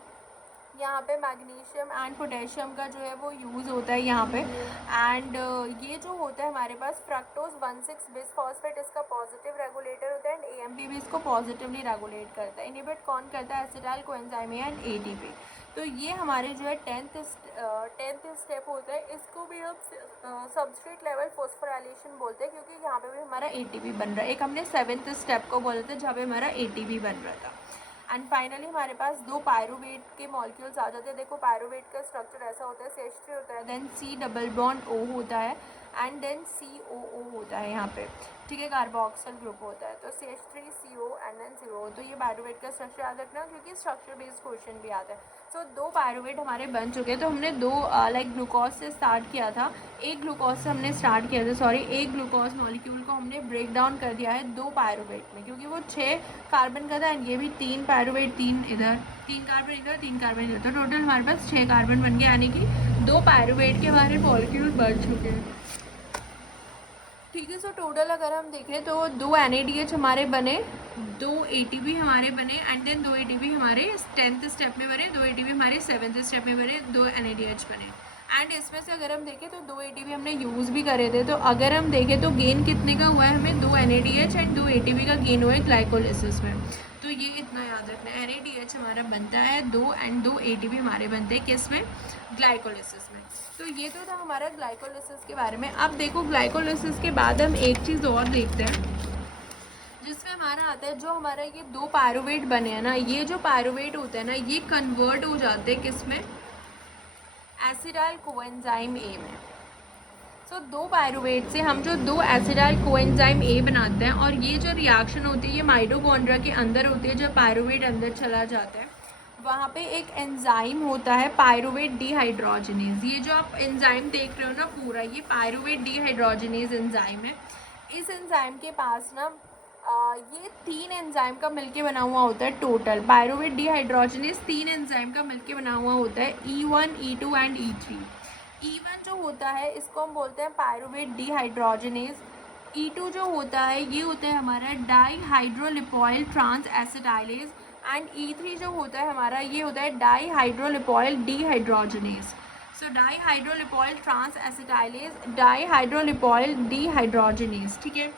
यहाँ पे मैग्नीशियम एंड पोटेशियम का जो है वो यूज़ होता है यहाँ पे, एंड ये जो होता है हमारे पास फ्रक्टोज 1,6 बिस फॉस्फेट इसका पॉजिटिव रेगुलेटर होता है, एंड AMP भी इसको पॉजिटिवली रेगुलेट करता है। इनहिबिट कौन करता है, एसिटाइल कोएंजाइम एंड ATP। तो ये हमारे जो है 10th स्टेप होता है, इसको भी हम सबस्ट्रेट लेवल फॉस्फोराइलेशन बोलते हैं, क्योंकि यहाँ पे भी हमारा ATP बन रहा है। एक हमने 7th स्टेप को बोला था जहाँ पे हमारा ATP बन रहा था, एंड फाइनली हमारे पास 2 पायरुवेट के मॉलिक्यूल्स आ जाते हैं। देखो पायरुवेट का स्ट्रक्चर ऐसा होता है, CH3 होता है, then C double bond O होता है, एंड देन COO होता है यहाँ पे, ठीक है, कार्बोक्सिल ग्रुप होता है, तो CH3CO एंड देन 0। तो ये पायरुवेट का स्ट्रक्चर याद रखना, क्योंकि स्ट्रक्चर बेस्ड क्वेश्चन भी आता है। सो 2 पायरुवेट हमारे बन चुके हैं, तो हमने 2 लाइक ग्लूकोज से स्टार्ट किया था, एक ग्लूकोज से हमने स्टार्ट किया था, सॉरी, एक ग्लूकोज मॉलिक्यूल को हमने ब्रेक डाउन कर दिया है 2 पायरुवेट में, क्योंकि वो 6 कार्बन का था, एंड ये भी 3 पायरुवेट, 3 इधर, 3 कार्बन इधर, 3 कार्बन इधर, तो टोटल हमारे पास 6 कार्बन बन गए, यानी कि 2 पायरुवेट के हमारे मॉलिक्यूल बन चुके हैं। ठीक है। सो टोटल अगर हम देखें तो 2 NADH हमारे बने, 2 ATP हमारे बने, एंड देन 2 ATP हमारे 10th स्टेप में बने, 2 ATP हमारे 7th स्टेप में बने, 2 NADH बने। एंड इसमें से अगर हम देखें तो 2 ATP हमने यूज़ भी करे थे। तो अगर हम देखें तो गेन कितने का हुआ है, हमें 2 NADH एंड 2 ATP का गेन हुआ है ग्लाइकोलिसिस में। तो ये इतना याद रखना है, NADH हमारा बनता है 2 एंड 2 ATP हमारे बनते हैं किस में, ग्लाइकोलिसिस में। तो ये तो था हमारा ग्लाइकोलिसिस के बारे में। अब देखो ग्लाइकोलिसिस के बाद हम एक चीज़ और देखते हैं जिसमें हमारा आता है, जो हमारा ये 2 पायरुवेट बने हैं ना, ये जो पायरुवेट होते हैं ना, ये कन्वर्ट हो जाते हैं किस में, एसिडाइल कोएंजाइम ए में। सो 2 पायरुवेट से हम जो 2 एसिडाइल कोएंजाइम ए बनाते हैं, और ये जो रिएक्शन होती है ये माइटोकॉन्ड्रिया के अंदर होती है। जब पायरुवेट अंदर चला जाता है वहाँ पे एक एंजाइम होता है पायरुवेट डिहाइड्रोजनेज। ये जो आप एंजाइम देख रहे हो ना पूरा, ये पायरुवेट डिहाइड्रोजनेज एंजाइम है। इस एंजाइम के पास ना ये 3 एंजाइम का मिलके बना हुआ होता है। टोटल पायरुवेट डिहाइड्रोजनेज 3 एंजाइम का मिलके बना हुआ होता है, E1, E2 and E3। E1 जो होता है इसको हम बोलते हैं पायरुवेट डिहाइड्रोजनेज। E2 जो होता है ये होता है हमारा डाईहाइड्रोलिपोइल ट्रांस एसिटाइलेज, एंड E3 जो होता है हमारा ये होता है डाईहाइड्रोलिपोइल डिहाइड्रोजनेज। सो डाईहाइड्रोलिपोइल ट्रांस एसिटाइलेज, डाईहाइड्रोलिपोइल डिहाइड्रोजनेज, ठीक है।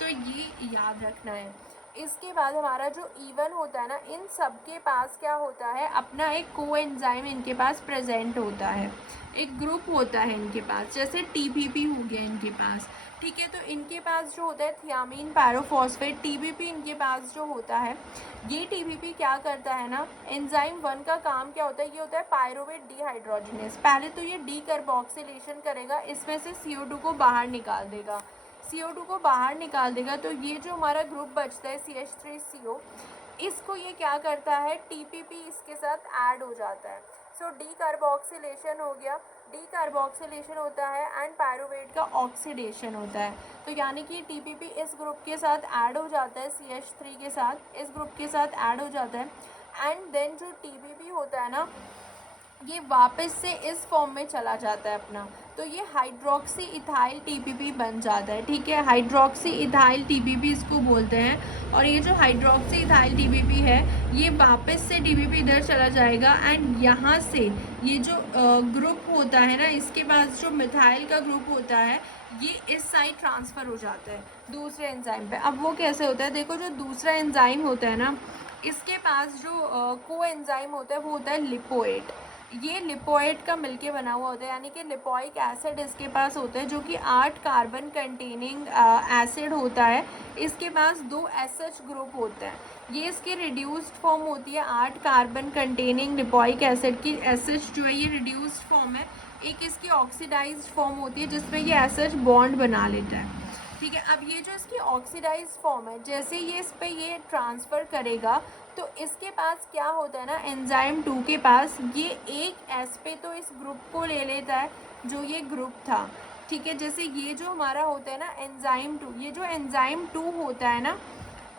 तो ये याद रखना है। इसके बाद हमारा जो E1 होता है ना, इन सब के पास क्या होता है, अपना एक कोएंजाइम इनके पास प्रेजेंट होता है, एक ग्रुप होता है इनके पास, जैसे TPP हो गया इनके पास, ठीक है। तो इनके पास जो होता है थियामीन पैरोफॉस्फेट, TPP इनके पास जो होता है, ये TPP क्या करता है ना, एंजाइम 1 का काम क्या होता है, ये होता है पायरुवेट डिहाइड्रोजनेज। पहले तो ये डीकार्बोक्सिलेशन करेगा, इसमें से CO2 को बाहर निकाल देगा, CO2 को बाहर निकाल देगा। तो ये जो हमारा ग्रुप बचता है CH3CO, इसको ये क्या करता है, TPP इसके साथ ऐड हो जाता है। सो डीकार्बोक्सिलेशन हो गया, डीकार्बोक्सिलेशन होता है एंड पायरुवेट का ऑक्सीडेशन होता है। तो यानी कि TPP इस ग्रुप के साथ ऐड हो जाता है, CH3 के साथ इस ग्रुप के साथ ऐड हो जाता है, एंड देन जो TPP होता है ना, ये वापस से इस फॉर्म में चला जाता है अपना। तो ये हाइड्रोक्सी इथाइल TPP बन जाता है, ठीक है। हाइड्रोक्सी इथाइल TPP इसको बोलते हैं। और ये जो हाइड्रोक्सी इथाइल TPP है ये वापस से TPP इधर चला जाएगा, एंड यहाँ से ये जो ग्रुप होता है ना, इसके पास जो मिथाइल का ग्रुप होता है ये इस साइड ट्रांसफ़र हो जाता है दूसरे एंजाइम पे। अब वो कैसे होता है, देखो जो दूसरा एंजाइम होता है ना, इसके पास जो को एंजाइम होता है वो होता है लिपोएट। ये लिपोएट का मिलके बना हुआ होता है, यानी कि लिपोइक एसिड इसके पास होता है, जो कि 8 कार्बन कंटेनिंग एसिड होता है। इसके पास 2 SH ग्रुप होते हैं, ये इसकी रिड्यूस्ड फॉर्म होती है 8 कार्बन कंटेनिंग लिपोइक एसिड की। SH जो है ये रिड्यूस्ड फॉर्म है। एक इसकी ऑक्सीडाइज्ड फॉर्म होती है जिसमें ये SH बॉन्ड बना लेता है, ठीक है। अब ये जो इसकी ऑक्सीडाइज्ड फॉर्म है, जैसे ये इस पे ये ट्रांसफ़र करेगा तो इसके पास क्या होता है ना, एंजाइम 2 के पास ये एक S पे तो इस ग्रुप को ले लेता है जो ये ग्रुप था, ठीक है। जैसे ये जो हमारा होता है ना एंजाइम 2, ये जो एंजाइम 2 होता है ना,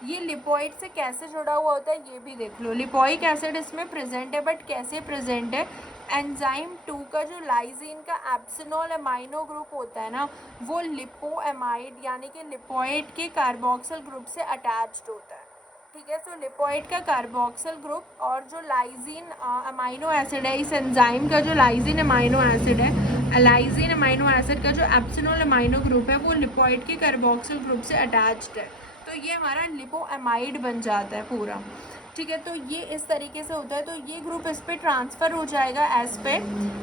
ये लिपोइड से कैसे जुड़ा हुआ होता है ये भी देख लो। लिपोइक एसिड इसमें प्रेजेंट है, बट कैसे प्रेजेंट है, एंजाइम 2 का जो लाइजीन का एप्सिनॉल अमाइनो ग्रुप होता है ना, वो लिपोएमाइड यानी कि लिपोइड के कार्बोक्सिल ग्रुप से अटैच्ड होता है, ठीक है। सो लिपोइड का कार्बोक्सिल ग्रुप और जो लाइजीन अमाइनो एसिड है, इस एंजाइम का जो लाइजीन अमाइनो एसिड है, लाइजीन अमाइनो एसिड का जो एप्सिनॉल अमाइनो ग्रुप है वो लिपोइड के कार्बोक्सिल ग्रुप से अटैच्ड है। तो ये हमारा लिपोएमाइड बन जाता है पूरा, ठीक है। तो ये इस तरीके से होता है। तो ये ग्रुप इस पे ट्रांसफ़र हो जाएगा S पे,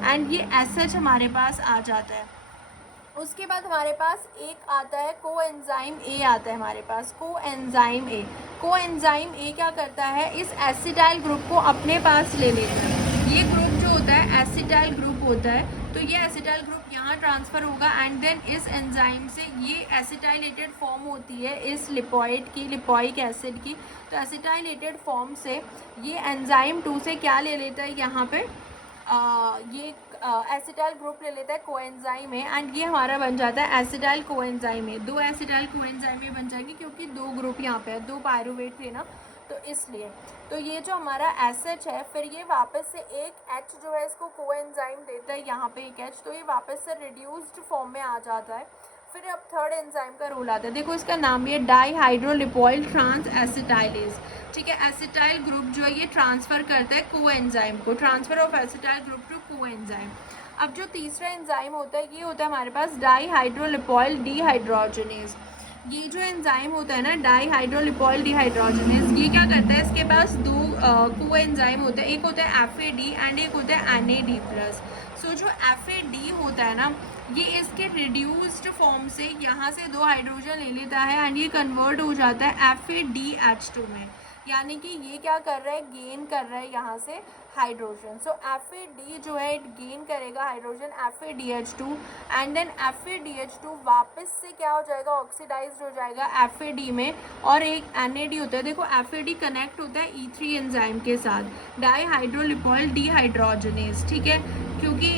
एंड ये SH हमारे पास आ जाता है। उसके बाद हमारे पास एक आता है कोएंजाइम A आता है हमारे पास, कोएंजाइम A। कोएंजाइम A क्या करता है, इस एसिटाइल ग्रुप को अपने पास ले लेता है। ये ग्रुप जो होता है एसिटाइल ग्रुप होता है, तो ये एसिटाइल ग्रुप यहाँ ट्रांसफ़र होगा, एंड देन इस एंजाइम से ये एसिटाइलेटेड फॉर्म होती है इस लिपोइड की, लिपोइक एसिड की। तो एसिटाइलेटेड फॉर्म से ये एंजाइम 2 से क्या ले लेता है, यहाँ पे ये एसिटाइल ग्रुप ले लेता है कोएंजाइम में, एंड ये हमारा बन जाता है एसिटाइल कोएंजाइम में। 2 एसिटाइल कोएंजाइम में बन जाएंगे क्योंकि 2 ग्रुप यहाँ पे है, 2 पायरुवेट थे ना, तो इसलिए। तो ये जो हमारा SH है, फिर ये वापस से एक H जो है इसको कोएंजाइम देता है, यहाँ पे एक H, तो ये वापस से रिड्यूस्ड फॉर्म में आ जाता है। फिर अब थर्ड एंजाइम का रोल आता है, देखो इसका नाम भी है डाईहाइड्रोलिपोइल ट्रांस एसिटाइलेज। ठीक है, एसिटाइल ग्रुप जो है ये ट्रांसफर करता है को एंजाइम को, transfer of acetyl group to coenzyme. अब जो तीसरा एंजाइम होता है ये होता है हमारे पास डाईहाइड्रोलिपोइल डिहाइड्रोजनेज। ये जो एंजाइम होता है ना डाईहाइड्रोलिपोइल डिहाइड्रोजनेज, ये क्या करता है, इसके पास दो को एंजाइम होता है, एक होता है FAD एंड एक होता है NAD+। सो जो FAD होता है ना ये इसके रिड्यूस्ड फॉर्म से यहाँ से दो हाइड्रोजन ले लेता है एंड ये कन्वर्ट हो जाता है FADH2 में, यानी कि ये क्या कर रहा है, गेन कर रहा है यहाँ से हाइड्रोजन। सो FAD जो है इट गेन करेगा hydrogen FADH2 and then FADH2 वापस से क्या हो जाएगा, ऑक्सीडाइज्ड हो जाएगा FAD में, और एक NAD होता है। देखो FAD कनेक्ट होता है E3 एंजाइम के साथ, डाईहाइड्रोलिपोइल डिहाइड्रोजनेज। ठीक है, क्योंकि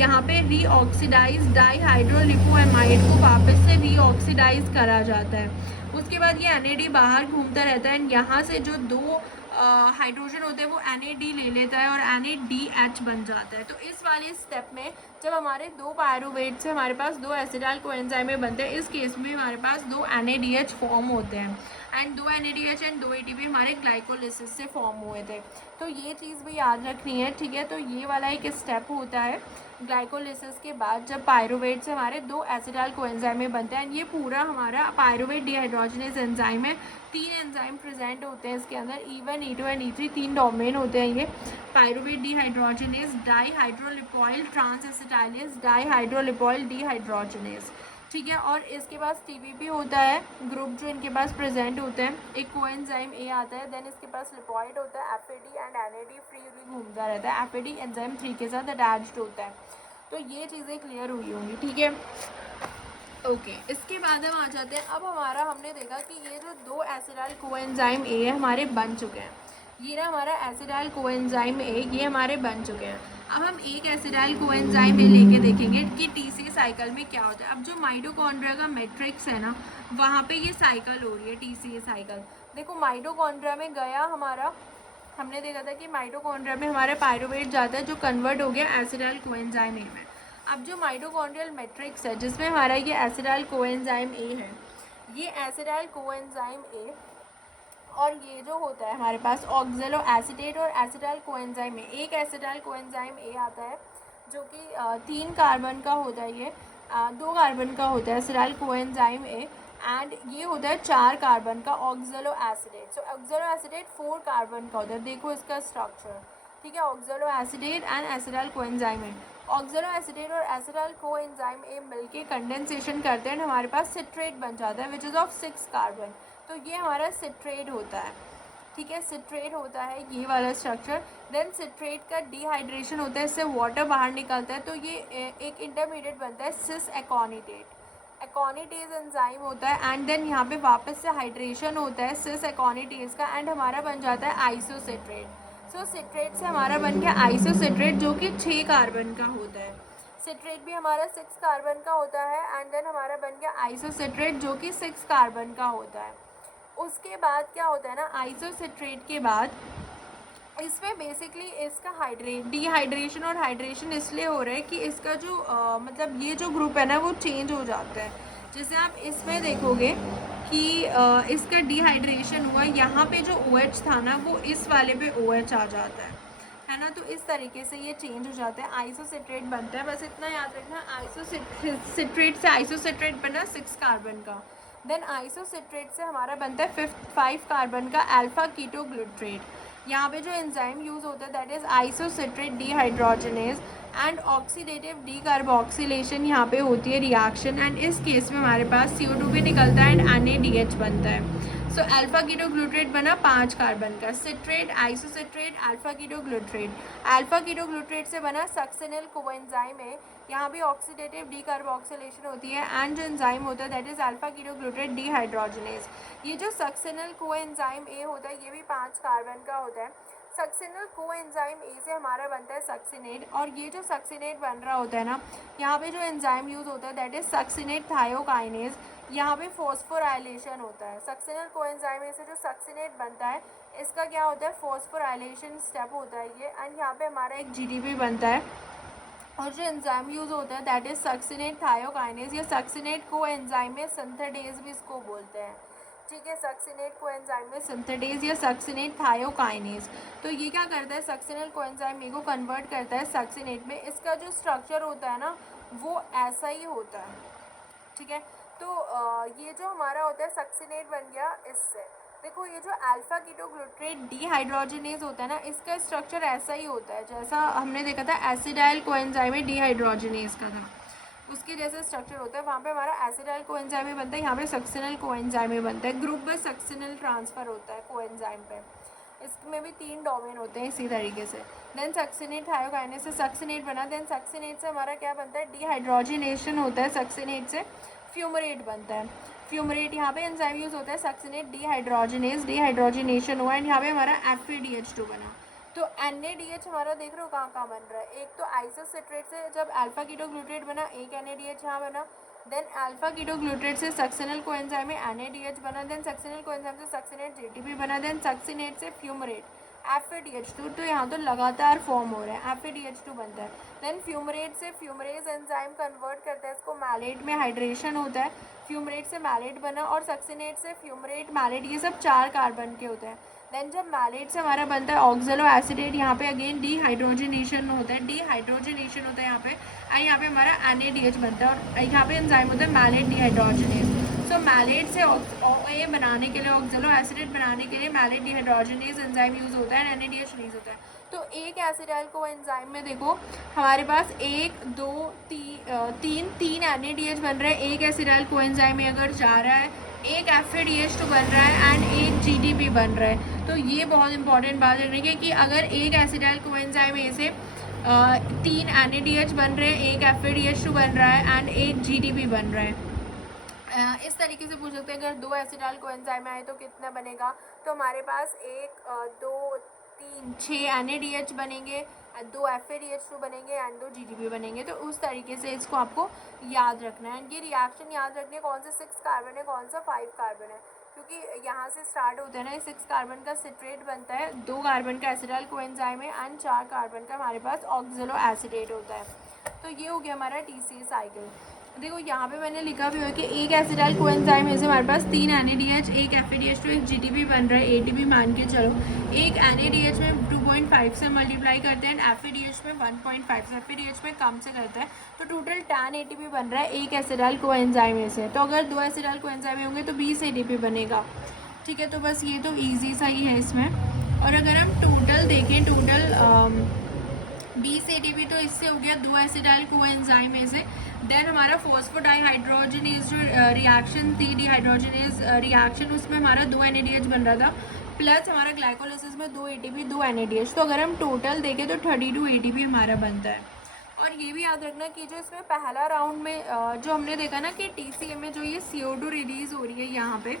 यहाँ पे रीऑक्सीडाइज डाईहाइड्रोलिपोएमाइड को वापस से रीऑक्सीडाइज करा जाता है। उसके बाद ये NAD बाहर घूमता रहता है, यहाँ से जो दो हाइड्रोजन होते हैं वो NAD ले लेता है और NADH बन जाता है। तो इस वाले स्टेप में जब हमारे दो पायरुवेट से हमारे पास दो एसिटाइल कोएंजाइम बनते हैं, इस केस में हमारे पास दो NADH फॉर्म होते हैं एंड दो NADH एंड दो ATP हमारे ग्लाइकोलिसिस से फॉर्म हुए थे। तो ये चीज़ भी याद रखनी है। ठीक है, तो ये वाला एक स्टेप होता है ग्लाइकोलिसिस के बाद, जब पायरुवेट से हमारे दो एसिटाइल कोएंजाइम बनते हैं। ये पूरा हमारा पायरुवेट डिहाइड्रोजनेज एंजाइम है। तीन एंजाइम प्रेजेंट होते हैं इसके अंदर, E1 E2 एंड E3 तीन डोमेन होते हैं। ये pyruvate dehydrogenase, dihydrolipoyl transacetylase, dihydrolipoyl dehydrogenase. ठीक है, और इसके पास TPP होता है ग्रुप जो इनके पास प्रेजेंट होते हैं, एक कोएंजाइम A आता है, देन इसके पास लिपॉइड होता है FAD एंड NAD फ्रीली घूमता रहता है, FAD एंजाइम 3 के साथ अटैच्ड होता है। तो ये चीज़ें क्लियर हुई होंगी। ठीक है, ओके इसके बाद हम आ जाते हैं, अब हमारा हमने देखा कि ये जो दो एसिडाइल कोएंजाइम A है हमारे बन चुके हैं, ये ना हमारा एसिडाइल कोएंजाइम A ये हमारे बन चुके हैं। अब हम एक एसिडाइल कोएंजाइम A लेके देखेंगे कि TC साइकिल में क्या होता है। अब जो माइटोकॉन्ड्रिया का मैट्रिक्स है ना वहाँ पे ये साइकिल हो रही है TCA साइकिल। देखो माइटोकॉन्ड्रिया में गया हमारा, हमने देखा था कि माइटोकॉन्ड्रिया में हमारा पायरुवेट जाता है जो कन्वर्ट हो गया एसिडाइल कोएंजाइम A में। अब जो माइटोकॉन्ड्रियल मैट्रिक्स है जिसमें हमारा ये एसिडाइल कोएंजाइम A है, ये एसिडाइल कोएंजाइम A और ये जो होता है हमारे पास ऑक्जेलो एसिटेट और एसिडाइल कोएंजाइम A, एक एसिडाइल कोएंजाइम A आता है जो कि 3 कार्बन का होता है, ये 2 कार्बन का होता है एसिडाइल कोएंजाइम A एंड ये होता है 4 कार्बन का ऑक्जेलो एसिडेट। सो ऑक्जेलो एसिडेट 4 कार्बन का होता है, देखो इसका स्ट्रक्चर। ठीक है, ऑक्जेलो acetate and acetyl coenzyme A, ऑक्जेलो acetate और एसिडाइल कोएंजाइम A मिलके कंडेंसेशन करते हैं, हमारे पास सिट्रेट बन जाता है विच इज़ ऑफ 6 कार्बन। तो ये हमारा सिट्रेट होता है। ठीक है, सिट्रेट होता है ये वाला स्ट्रक्चर। देन सिट्रेट का डिहाइड्रेशन होता है, इससे वाटर बाहर निकलता है, तो ये एक इंटरमीडिएट बनता है सिस एकोनिटेट। एकोनिटेज एंजाइम होता है एंड देन यहाँ पे वापस से हाइड्रेशन होता है सिस एकोनिटेज का एंड हमारा बन जाता है आइसोसिट्रेट। सो सिट्रेट से हमारा बन गया आइसोसिट्रेट जो कि 6 कार्बन का होता है। सिट्रेट भी हमारा 6 कार्बन का होता है एंड देन हमारा बन गया आइसोसिट्रेट जो कि 6 कार्बन का होता है। उसके बाद क्या होता है ना, आइसोसिट्रेट के बाद इसमें बेसिकली इसका डिहाइड्रेशन और हाइड्रेशन इसलिए हो रहा है कि इसका जो मतलब ये जो ग्रुप है ना वो चेंज हो जाता है। जैसे आप इसमें देखोगे कि इसका डिहाइड्रेशन हुआ, यहाँ पे जो OH था ना वो इस वाले पे OH आ जाता है ना, तो इस तरीके से ये चेंज हो जाता है, आइसोसिट्रेट बनता है। बस इतना याद रखना, आइसोसिट्रेट से आइसोसिट्रेट बना 6 कार्बन का। देन आइसोसिट्रेट से हमारा बनता है 5 कार्बन का अल्फा कीटो ग्लूट्रेट। यहाँ पे जो एंजाइम यूज़ होता है that is isocitrate dehydrogenase and oxidative decarboxylation यहाँ पे होती है रिएक्शन एंड इस केस में हमारे पास CO2 भी निकलता है एंड NADH बनता है। सो अल्फा कीटो ग्लूट्रेट बना 5 कार्बन का, citrate isocitrate alpha ketoglutarate. Alpha ketoglutarate से बना सक्सिनिल कोएंजाइम है, यहाँ भी ऑक्सीडेटिव डीकार्बोक्सिलेशन होती है एंड जो एंजाइम होता है that is alpha ketoglutarate dehydrogenase. ये जो सक्सिनिल कोएंजाइम A होता है ये भी 5 कार्बन का होता है। सक्सिनल कोएंजाइम A से हमारा बनता है सक्सिनेट और ये जो सक्सिनेट बन रहा होता है ना, यहाँ पे जो एंजाइम यूज़ होता है दैट इज़ सक्सिनेट थायोकाइनेज। यहाँ पे फॉस्फोराइलेशन होता है। सक्सिनल कोएंजाइम A से जो सक्सिनेट बनता है इसका क्या होता है, फॉस्फोराइलेशन स्टेप होता है ये एंड यहाँ पे हमारा एक GDP बनता है और जो एंजाइम यूज़ होता है दैट इज़ सक्सिनेट थायोकाइनेज या सक्सिनेट को एंजाइम में सिंथेडेज भी इसको बोलते हैं, ठीक है। सक्सिनेट को एंजाइम में सिंथेडेज या सक्सिनेट थायोकाइनेज। तो ये क्या करता है, सक्सिनेट को एंजाइम में को कन्वर्ट करता है सक्सिनेट में। इसका जो स्ट्रक्चर होता है ना वो ऐसा ही होता है, ठीक है। तो ये जो हमारा होता है सक्सिनेट बन गया इससे। देखो ये जो अल्फा कीटोग्लूट्रेट डीहाइड्रोजनेज होता है ना, इसका स्ट्रक्चर ऐसा ही होता है जैसा हमने देखा था एसिडाइल कोएंजाइम में डीहाइड्रोजनेज का था, उसके जैसा स्ट्रक्चर होता है। वहाँ पे हमारा एसिडाइल कोएंजाइम में बनता है, यहाँ पे सक्सिनल कोएंजाइम में बनता है। ग्रुप में सक्सिनल ट्रांसफ़र होता है कोएंजाइम पे। इसमें भी 3 डोमेन होते हैं इसी तरीके से। देन सक्सिनेट थायोकाइनेज से सक्सिनेट बना, देन सक्सिनेट से हमारा क्या बनता है, डीहाइड्रोजनेशन होता है। सक्सिनेट से फ्यूमरेट बनता है। फ्यूमरेट यहाँ पे एंजाइम यूज होता है, सक्सिनेट डीहाइड्रोजनेज, डीहाइड्रोजनेशन हुआ एंड यहाँ पे हमारा FADH2 बना। तो NADH हमारा देख रहे हो कहाँ कहाँ बन रहा है। एक तो आइसोसिट्रेट से जब अल्फा कीटोग्लूट्रेट बना, एक NADH यहाँ बना। देन अल्फा कीटोग्लूट्रेट से सक्सिनल कोएंजाइम में NADH बना, देन सक्सिनल कोएंजाइम से सक्सिनेट JTP बना, देन सक्सिनेट से फ्यूमरेट FADH2। तो यहाँ तो लगातार फॉर्म हो रहा है, FADH2 बनता है। देन फ्यूमरेट से फ्यूमरेज एंजाइम कन्वर्ट करता है इसको मैलेट में, हाइड्रेशन होता है। फ्यूमरेट से मैलेट बना और सक्सिनेट से फ्यूमरेट, मैलेट, ये सब 4 कार्बन के होते हैं। देन जब मैलेट से हमारा बनता है ऑक्जेलो एसिडेट, यहाँ पे अगेन डीहाइड्रोजनेशन होता है, डीहाइड्रोजनेशन होता है यहाँ पे, और यहाँ पे हमारा NADH बनता है और यहाँ पे एंजाइम होता है मैलेट डीहाइड्रोजनेज। सो मैलेट से ये बनाने के लिए, ऑक्जेलो एसिडेट बनाने के लिए मैलेट डीहाइड्रोजनेज एंजाइम यूज़ होता है, NADH रिलीज होता है। तो एक एसिडाइल को एंजाइम में देखो हमारे पास 1 2 3 NADH बन रहा है। एक एसिडाइल को एंजाइम में अगर जा रहा है, एक FADH2 बन रहा है एंड एक GTP बन रहा है। तो ये बहुत इंपॉर्टेंट बात रखने की कि अगर एक एसिडाइल को एंजाइम में से 3 NADH बन रहे हैं, एक FADH2 बन रहा है एंड एक GTP बन रहा है। इस तरीके से पूछ सकते हैं अगर 2 एसिडाइल कोएंजाइम आए तो कितना बनेगा। तो हमारे पास 1 2 3 6 NADH बनेंगे, 2 FADH2 बनेंगे एंड 2 GTP बनेंगे। तो उस तरीके से इसको आपको याद रखना है। ये रिएक्शन याद रखने कौन सा 6 कार्बन है, कौन सा 5 कार्बन है, क्योंकि यहाँ से स्टार्ट होता है ना। 6 कार्बन का सिट्रेट बनता है, 2 कार्बन का एसिडाइल कोएंजाइम है एंड 4 कार्बन का हमारे पास ऑक्जेलो एसिडेट होता है। तो ये हो गया हमारा TCA साइकिल। देखो यहाँ पे मैंने लिखा भी हो कि एक एसिडाइल कोएंजाइम में से हमारे पास 3 NADH, एक FADH2, एक GTP बन रहा है, ATP मान के चलो। एक NADH में 2.5 से मल्टीप्लाई करते हैं, FADH में 1.5 से, FADH में कम से करते हैं। तो टोटल 10 ATP बन रहा है एक एसिडाइल कोएंजाइम में से। तो अगर 2 एसिडाइल कोएंजाइम होंगे तो 20 ATP बनेगा, ठीक है। तो बस ये तो ईजी सा ही है इसमें। और अगर हम टोटल देखें, टोटल 20 ATP तो इससे हो गया 2 एसिडाइल कोएंजाइम में से। देन हमारा फॉस्फोडाइहाइड्रोजनेज जो रिएक्शन थी, डीहाइड्रोजनेज रिएक्शन, उसमें हमारा 2 NADH बन रहा था, प्लस हमारा ग्लाइकोलाइसिस में 2 ATP 2 NADH। तो अगर हम टोटल देखें तो 32 ATP हमारा बनता है। और ये भी याद रखना कि जो इसमें पहला राउंड में जो हमने देखा ना कि TCA में जो ये CO2 रिलीज़ हो रही है यहाँ पे,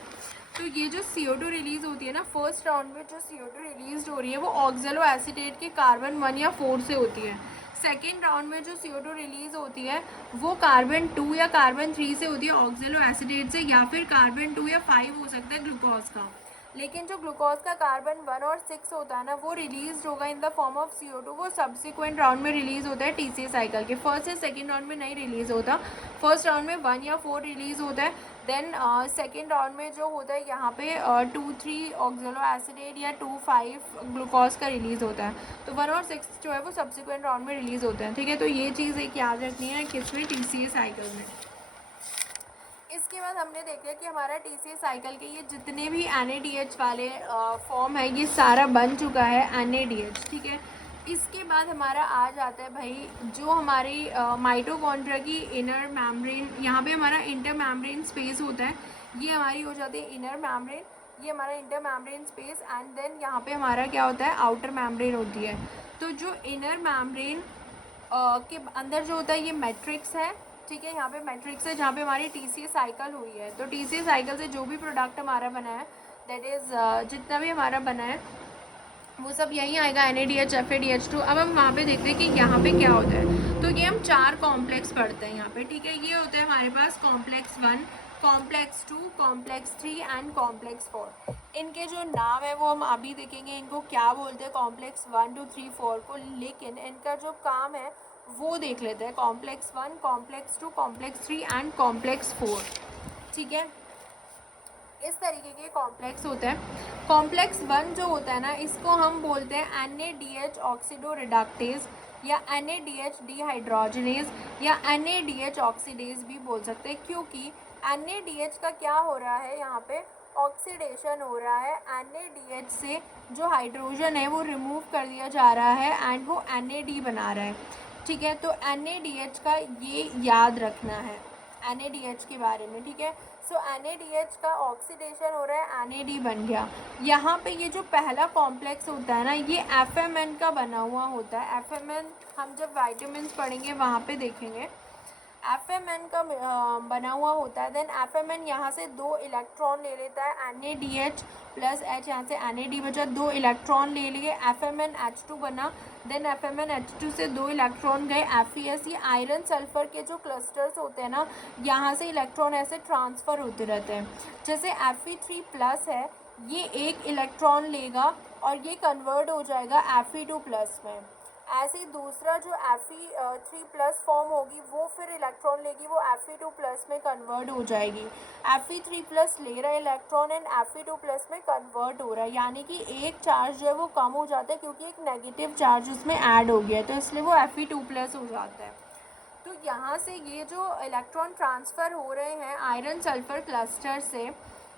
तो ये जो CO2 रिलीज़ होती है ना, फर्स्ट राउंड में जो CO2 रिलीज हो रही है वो ऑक्जेलो एसिडेट के कार्बन 1 या 4 से होती है। सेकेंड राउंड में जो CO2 रिलीज़ होती है वो कार्बन 2 या कार्बन 3 से होती है ऑक्जेलो एसिडेट से, या फिर कार्बन 2 या 5 हो सकता है ग्लूकोज का। लेकिन जो ग्लूकोज का कार्बन 1 और 6 होता है ना वो रिलीज होगा in the form of CO2, वो सब्सिक्वेंट राउंड में रिलीज होता है TCA साइकिल के। फर्स्ट या सेकेंड राउंड में नहीं रिलीज होता, फर्स्ट राउंड में 1 या 4 रिलीज होता है। देन सेकेंड राउंड में जो होता है यहाँ पे 2-3 ऑक्जेलो एसिडेट या 2-5 ग्लूकोज का रिलीज होता है। तो 1 और 6 जो है वो सब्सिक्वेंट राउंड में रिलीज होते हैं, ठीक है। तो ये चीज़ एक याद रखनी है किसमें, TCA साइकिल में। इसके बाद हमने देखा कि हमारा TCA साइकिल के ये जितने भी NADH वाले फॉर्म है ये सारा बन चुका है NADH, ठीक है। इसके बाद हमारा आ जाता है भाई जो हमारी माइटोकॉन्ड्रिया की इनर मेम्ब्रेन, यहाँ पे हमारा इंटर मेम्ब्रेन स्पेस होता है, ये हमारी हो जाती है इनर मेम्ब्रेन, ये हमारा intermembrane space. And then यहाँ पे हमारा क्या होता है, आउटर मेम्ब्रेन होती है। तो जो इनर मेम्ब्रेन के अंदर जो होता है ये मैट्रिक्स है, ठीक है। यहाँ पे मैट्रिक्स है जहाँ पे हमारी TCA साइकिल हुई है। तो TCA साइकिल से जो भी प्रोडक्ट हमारा बना है, दैट इज़ जितना भी हमारा बना है वो सब यहीं आएगा, NADH FADH2। अब हम वहाँ पे देखते हैं कि यहाँ पे क्या होता है। तो ये हम 4 कॉम्प्लेक्स पढ़ते हैं यहाँ पे, ठीक है। ये होता है हमारे पास complex 1, complex 2, complex 3 and complex 4। इनके जो नाम है वो हम अभी देखेंगे इनको क्या बोलते हैं, कॉम्प्लेक्स 1 2 3 4 को। लेकिन इनका जो काम है वो देख लेते हैं, complex 1, complex 2, complex 3 and complex 4। ठीक है, इस तरीके के कॉम्प्लेक्स होते हैं। कॉम्प्लेक्स 1 जो होता है ना, इसको हम बोलते हैं NADH ऑक्सीडो रिडक्टेज या NADH डिहाइड्रोजनेज या NADH ऑक्सीडेज भी बोल सकते हैं, क्योंकि NADH का क्या हो रहा है, यहाँ पे ऑक्सीडेशन हो रहा है। NADH से जो हाइड्रोजन है वो रिमूव कर दिया जा रहा है एंड वो NAD बना रहा है। ठीक है, तो NADH का ये याद रखना है NADH के बारे में। ठीक है, सो NADH का ऑक्सीडेशन हो रहा है, NAD बन गया। यहाँ पे ये जो पहला कॉम्प्लेक्स होता है ना, ये FMN का बना हुआ होता है। FMN हम जब विटामिन्स पढ़ेंगे वहाँ पे देखेंगे, FMN का बना हुआ होता है। देन FMN यहाँ से 2 इलेक्ट्रॉन ले लेता है, NADH प्लस H, यहाँ से NAD बचा, 2 इलेक्ट्रॉन ले लिए, FMNH2 बना। देन FMNH2 से 2 इलेक्ट्रॉन गए FeS। ये आयरन सल्फर के जो क्लस्टर्स होते हैं ना, यहाँ से इलेक्ट्रॉन ऐसे ट्रांसफ़र होते रहते हैं। जैसे Fe3 प्लस है, ये 1 इलेक्ट्रॉन लेगा और ये कन्वर्ट हो जाएगा Fe2 प्लस में। ऐसे ही दूसरा जो Fe3 प्लस फॉर्म होगी, वो फिर इलेक्ट्रॉन लेगी, वो Fe2 प्लस में कन्वर्ट हो जाएगी। Fe3 प्लस ले रहा है इलेक्ट्रॉन एंड Fe2 प्लस में कन्वर्ट हो रहा है, यानी कि एक चार्ज जो है वो कम हो जाता है, क्योंकि एक नेगेटिव चार्ज उसमें ऐड हो गया है, तो इसलिए वो Fe2 प्लस हो जाता है। तो यहाँ से ये जो इलेक्ट्रॉन ट्रांसफ़र हो रहे हैं आयरन सल्फर क्लस्टर से,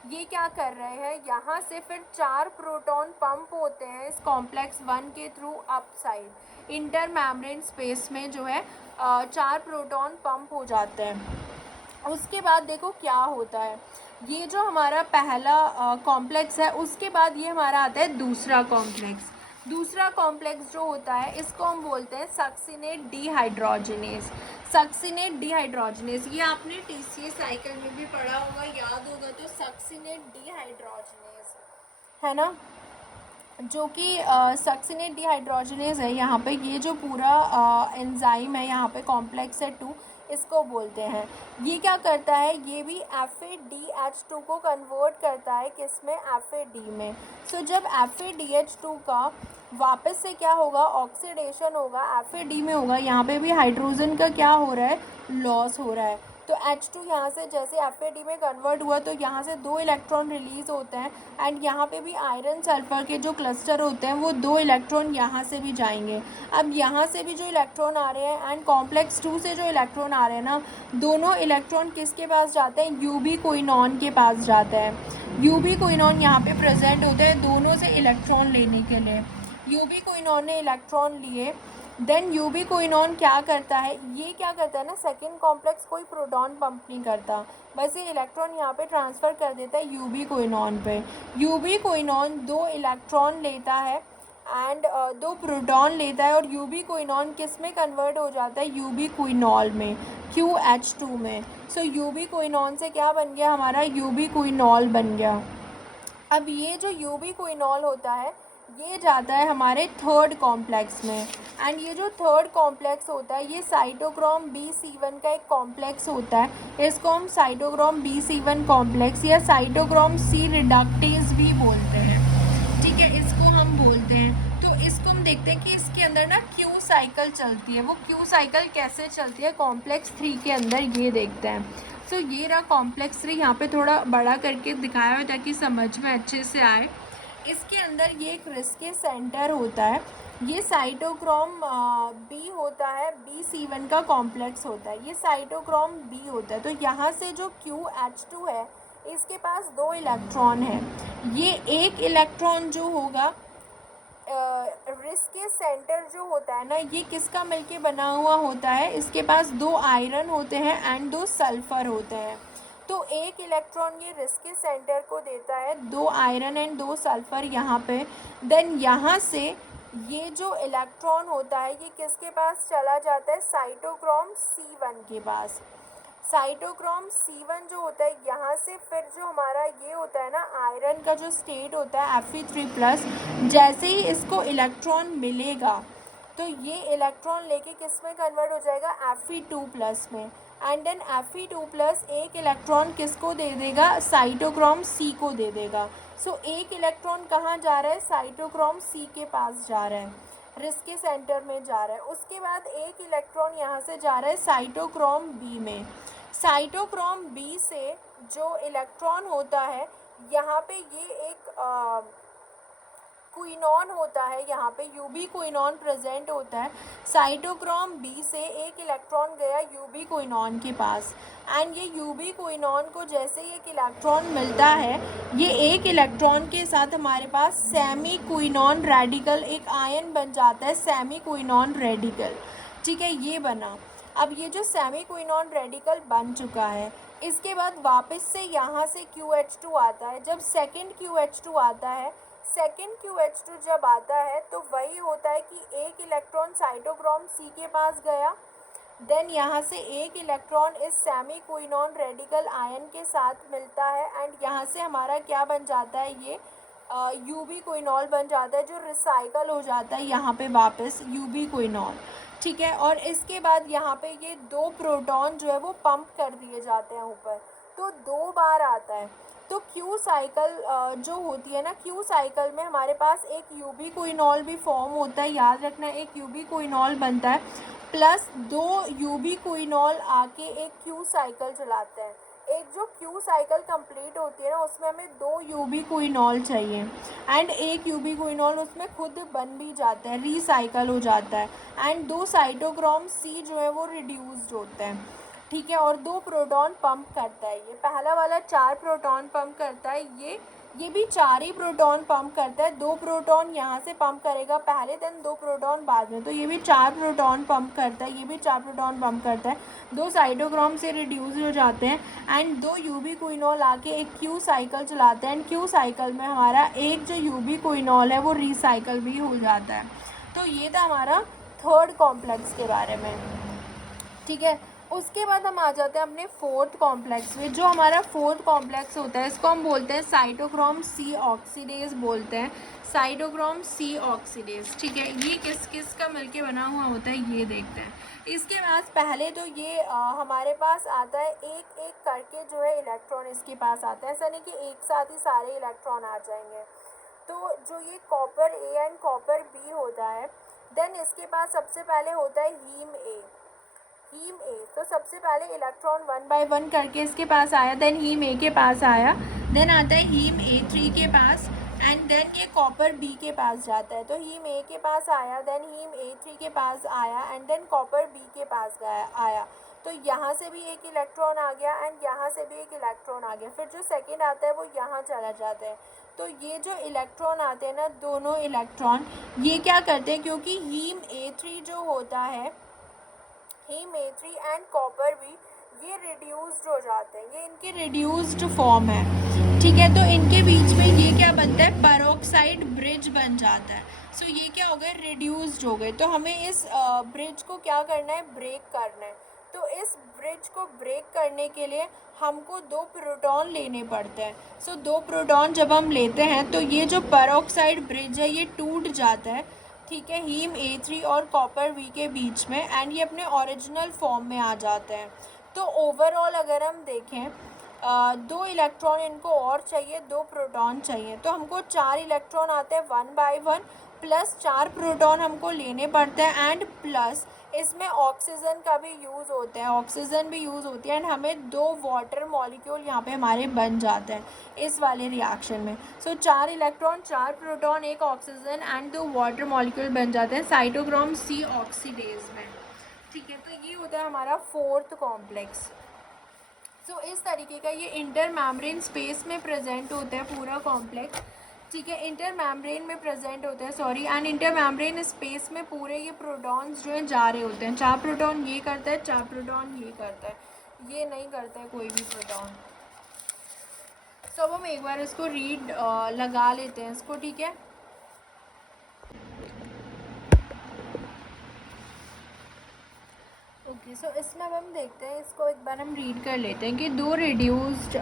ये क्या कर रहे हैं, यहाँ से फिर 4 प्रोटॉन पंप होते हैं इस कॉम्प्लेक्स 1 के through up side. Inter membrane space में जो है 4 प्रोटॉन पंप हो जाते हैं। उसके बाद देखो क्या होता है, ये जो हमारा पहला कॉम्प्लेक्स है, उसके बाद ये हमारा आता है दूसरा कॉम्प्लेक्स। दूसरा कॉम्प्लेक्स जो होता है, इसको हम बोलते हैं सक्सिनेट डिहाइड्रोजनेज। सक्सिनेट डिहाइड्रोजनेज, ये आपने TCA साइकिल में भी पढ़ा होगा, याद होगा तो, सक्सिनेट डिहाइड्रोजनेज है ना, जो कि सक्सिनेट डिहाइड्रोजनेज है। यहाँ पे ये जो पूरा एंजाइम है, यहाँ पे कॉम्प्लेक्स है 2, इसको बोलते हैं। ये क्या करता है, ये भी FADH2 को कन्वर्ट करता है, किस में, FAD में। सो जब FADH2 का वापस से क्या होगा, ऑक्सीडेशन होगा, FAD में होगा, यहाँ पे भी हाइड्रोजन का क्या हो रहा है, लॉस हो रहा है। तो H2 यहाँ से जैसे FAD में कन्वर्ट हुआ, तो यहाँ से 2 इलेक्ट्रॉन रिलीज़ होते हैं एंड यहाँ पे भी आयरन सल्फर के जो क्लस्टर होते हैं, वो 2 इलेक्ट्रॉन यहाँ से भी जाएंगे। अब यहाँ से भी जो इलेक्ट्रॉन आ रहे हैं एंड कॉम्प्लेक्स 2 से जो इलेक्ट्रॉन आ रहे हैं ना, दोनों इलेक्ट्रॉन किसके पास जाते हैं, UB क्विनॉन के पास जाता है। UB क्विनॉन यहाँ पे प्रेजेंट होते हैं दोनों से इलेक्ट्रॉन लेने के लिए। UB क्विनॉन ने इलेक्ट्रॉन लिए, देन UB क्विनॉन क्या करता है, ये क्या करता है ना, सेकेंड कॉम्प्लेक्स कोई प्रोटॉन पंप नहीं करता, बस ये इलेक्ट्रॉन यहाँ पे ट्रांसफ़र कर देता है UB क्विनॉन पे। UB क्विनॉन 2 इलेक्ट्रॉन लेता है एंड 2 प्रोटॉन लेता है, और UB क्विनॉन किस में कन्वर्ट हो जाता है, UB क्विनॉल में, QH2 में। सो UB क्विनॉन से क्या बन गया, हमारा UB क्विनॉल बन गया। अब ये जो UB क्विनॉल होता है, ये जाता है हमारे थर्ड कॉम्प्लेक्स में, एंड ये जो थर्ड कॉम्प्लेक्स होता है, ये साइटोक्रोम B7 का एक कॉम्प्लेक्स होता है। इसको हम साइटोक्रोम B7 कॉम्प्लेक्स या साइटोक्रोम C रिडक्टेज भी बोलते हैं। ठीक है, इसको हम बोलते हैं। तो इसको हम देखते हैं कि इसके अंदर ना Q साइकिल चलती है। वो Q साइकिल कैसे चलती है कॉम्प्लेक्स 3 के अंदर, ये देखते हैं। सो ये रहा कॉम्प्लेक्स 3, यहाँ पे थोड़ा बड़ा करके दिखाया हुआ ताकि समझ में अच्छे से आए। इसके अंदर ये एक रिस्के सेंटर होता है, ये साइटोक्रोम B होता है, B7 का कॉम्प्लेक्स होता है, ये साइटोक्रोम B होता है। तो यहाँ से जो QH2 है, इसके पास 2 इलेक्ट्रॉन है। ये एक इलेक्ट्रॉन जो होगा, रिस्के सेंटर जो होता है ना, ये किसका मिलके बना हुआ होता है, इसके पास 2 आयरन होते हैं एंड 2 सल्फर होते हैं। तो एक इलेक्ट्रॉन ये रिस्के सेंटर को देता है, 2 आयरन एंड 2 सल्फर यहाँ पे। देन यहाँ से ये जो इलेक्ट्रॉन होता है, ये किसके पास चला जाता है, साइटोक्रोम C1 के पास। साइटोक्रोम C1 जो होता है, यहाँ से फिर जो हमारा ये होता है ना, आयरन का जो स्टेट होता है Fe3+, जैसे ही इसको इलेक्ट्रॉन मिलेगा, तो ये इलेक्ट्रॉन लेके किस में कन्वर्ट हो जाएगा, Fe2+ में। एंड देन Fe2+ एक इलेक्ट्रॉन किसको दे देगा, साइटोक्रोम C को दे देगा। सो एक इलेक्ट्रॉन कहाँ जा रहा है, साइटोक्रोम C के पास जा रहा है रिस के सेंटर में जा रहा है। उसके बाद एक इलेक्ट्रॉन यहाँ से जा रहा है साइटोक्रोम बी में। साइटोक्रोम बी से जो इलेक्ट्रॉन होता है यहाँ पे ये एक क्विनॉन होता है, यहाँ पे यूबी क्विनॉन प्रेजेंट होता है। साइटोक्रोम बी से एक इलेक्ट्रॉन गया यूबी क्विनॉन के पास, एंड ये यूबी क्विनॉन को जैसे ही एक इलेक्ट्रॉन मिलता है, ये एक इलेक्ट्रॉन के साथ हमारे पास सेमी क्विनॉन रेडिकल एक आयन बन जाता है, सेमी क्विनॉन रेडिकल। ठीक है, ये बना। अब ये जो सेमी क्विनॉन रेडिकल बन चुका है, इसके बाद वापस से यहाँ से QH2 आता है। जब सेकेंड QH2 आता है, सेकेंड QH2 जब आता है तो वही होता है कि एक इलेक्ट्रॉन साइटोक्रोम सी के पास गया, देन यहाँ से एक इलेक्ट्रॉन इस सेमी क्विनॉन रेडिकल आयन के साथ मिलता है, एंड यहाँ से हमारा क्या बन जाता है, ये यूबी क्विनॉल बन जाता है, जो रिसाइकल हो जाता है यहाँ पे वापस यूबी क्विनॉल। ठीक है, और इसके बाद यहाँ पे ये दो प्रोटॉन जो है वो पंप कर दिए जाते हैं ऊपर, तो 2 बार आता है। तो क्यू साइकिल जो होती है ना, क्यू साइकिल में हमारे पास एक यूबी क्विनॉल भी फॉर्म होता है, याद रखना, एक यूबी क्विनॉल बनता है, प्लस 2 यूबी क्विनॉल आके एक क्यू साइकिल चलाते हैं। एक जो क्यू साइकिल कंप्लीट होती है ना, उसमें हमें 2 यूबी क्विनॉल चाहिए, एंड एक यूबी क्विनॉल उसमें खुद बन भी जाता है, रीसाइकल हो जाता है, एंड 2 साइटोक्रोम सी जो है वो रिड्यूस्ड होते हैं। ठीक है, और 2 प्रोटॉन पंप करता है। ये पहला वाला 4 प्रोटॉन पंप करता है, ये भी 4 ही प्रोटॉन पंप करता है। 2 प्रोटॉन यहाँ से पंप करेगा पहले, देन 2 प्रोटॉन बाद में, तो ये भी 4 प्रोटॉन पंप करता है, ये भी 4 प्रोटॉन पंप करता है। 2 साइटोक्रोम से रिड्यूस हो जाते हैं, एंड 2 यूबी क्विनॉल आके एक क्यू साइकिल चलाते हैं, एंड क्यू साइकिल में हमारा एक जो यूबी क्विनॉल है वो रिसाइकल भी हो जाता है। तो ये था हमारा थर्ड कॉम्प्लेक्स के बारे में। ठीक है, उसके बाद हम आ जाते हैं अपने फोर्थ कॉम्प्लेक्स में। जो हमारा फोर्थ कॉम्प्लेक्स होता है, इसको हम बोलते हैं साइटोक्रोम सी ऑक्सीडेज बोलते हैं, साइटोक्रोम सी ऑक्सीडेज। ठीक है, ये किस किस का मिलके बना हुआ होता है ये देखते हैं। इसके बाद पहले तो ये हमारे पास आता है एक एक करके जो है इलेक्ट्रॉन इसके पास आता है, ऐसा नहीं कि एक साथ ही सारे इलेक्ट्रॉन आ जाएंगे। तो जो ये copper A and copper B होता है, देन इसके पास सबसे पहले होता है हीम ए। हीम ए, तो सबसे पहले इलेक्ट्रॉन 1 बाय 1 करके इसके पास आया, देन हीम ए के पास आया, देन आता है हीम A3 के पास, एंड देन ये कॉपर बी के पास जाता है। तो हीम ए के पास आया, देन हीम A3 के पास आया, एंड देन कॉपर बी के पास आया। तो यहाँ से भी एक इलेक्ट्रॉन आ गया, एंड यहाँ से भी एक इलेक्ट्रॉन आ गया। फिर जो सेकेंड आता है वो यहाँ चला जाता है। तो ये जो इलेक्ट्रॉन आते हैं ना, दोनों इलेक्ट्रॉन ये क्या करते हैं, क्योंकि हीम A3 जो होता है, हीम A3 एंड कॉपर भी, ये रिड्यूस्ड हो जाते हैं, ये इनके रिड्यूस्ड फॉर्म है। ठीक है, तो इनके बीच में ये क्या बनता है, पेरोक्साइड ब्रिज बन जाता है। सो ये क्या हो गए, रिड्यूस्ड हो गए। तो हमें इस ब्रिज को क्या करना है, ब्रेक करना है। तो इस ब्रिज को ब्रेक करने के लिए हमको 2 प्रोटॉन लेने पड़ते हैं। सो 2 प्रोटॉन जब हम लेते हैं तो ये जो पेरोक्साइड ब्रिज है ये टूट जाता है। ठीक है, हीम A3 और कॉपर बी के बीच में, एंड ये अपने ओरिजिनल फॉर्म में आ जाते हैं। तो ओवरऑल अगर हम देखें, 2 इलेक्ट्रॉन इनको और चाहिए, 2 प्रोटॉन चाहिए, तो हमको 4 इलेक्ट्रॉन आते हैं 1 बाय 1, प्लस 4 प्रोटॉन हमको लेने पड़ते हैं, एंड प्लस इसमें ऑक्सीजन का भी यूज़ होता है, ऑक्सीजन भी यूज़ होती है, एंड हमें 2 वाटर मॉलिक्यूल यहाँ पे हमारे बन जाते हैं इस वाले रिएक्शन में। सो 4 electron, 4 proton, 1 oxygen and 2 water molecule बन जाते हैं साइटोक्रोम सी ऑक्सीडेज में। ठीक है, तो ये होता है हमारा फोर्थ कॉम्प्लेक्स। सो इस तरीके का ये इंटर मेम्ब्रेन स्पेस में प्रेजेंट होता है पूरा कॉम्प्लेक्स। ठीक है, इंटर मेम्ब्रेन में प्रेजेंट होता है, sorry, and inter membrane space में पूरे ये प्रोटॉन्स जो हैं जा रहे होते हैं। 4 प्रोटॉन ये करता है, 4 प्रोटॉन ये करता है, ये नहीं करता है कोई भी प्रोटॉन। तो अब हम एक बार इसको रीड लगा लेते हैं इसको। ठीक है, ओके, सो इसमें अब हम देखते हैं, इसको एक बार हम रीड कर लेते हैं कि दो रिड्यूस्ड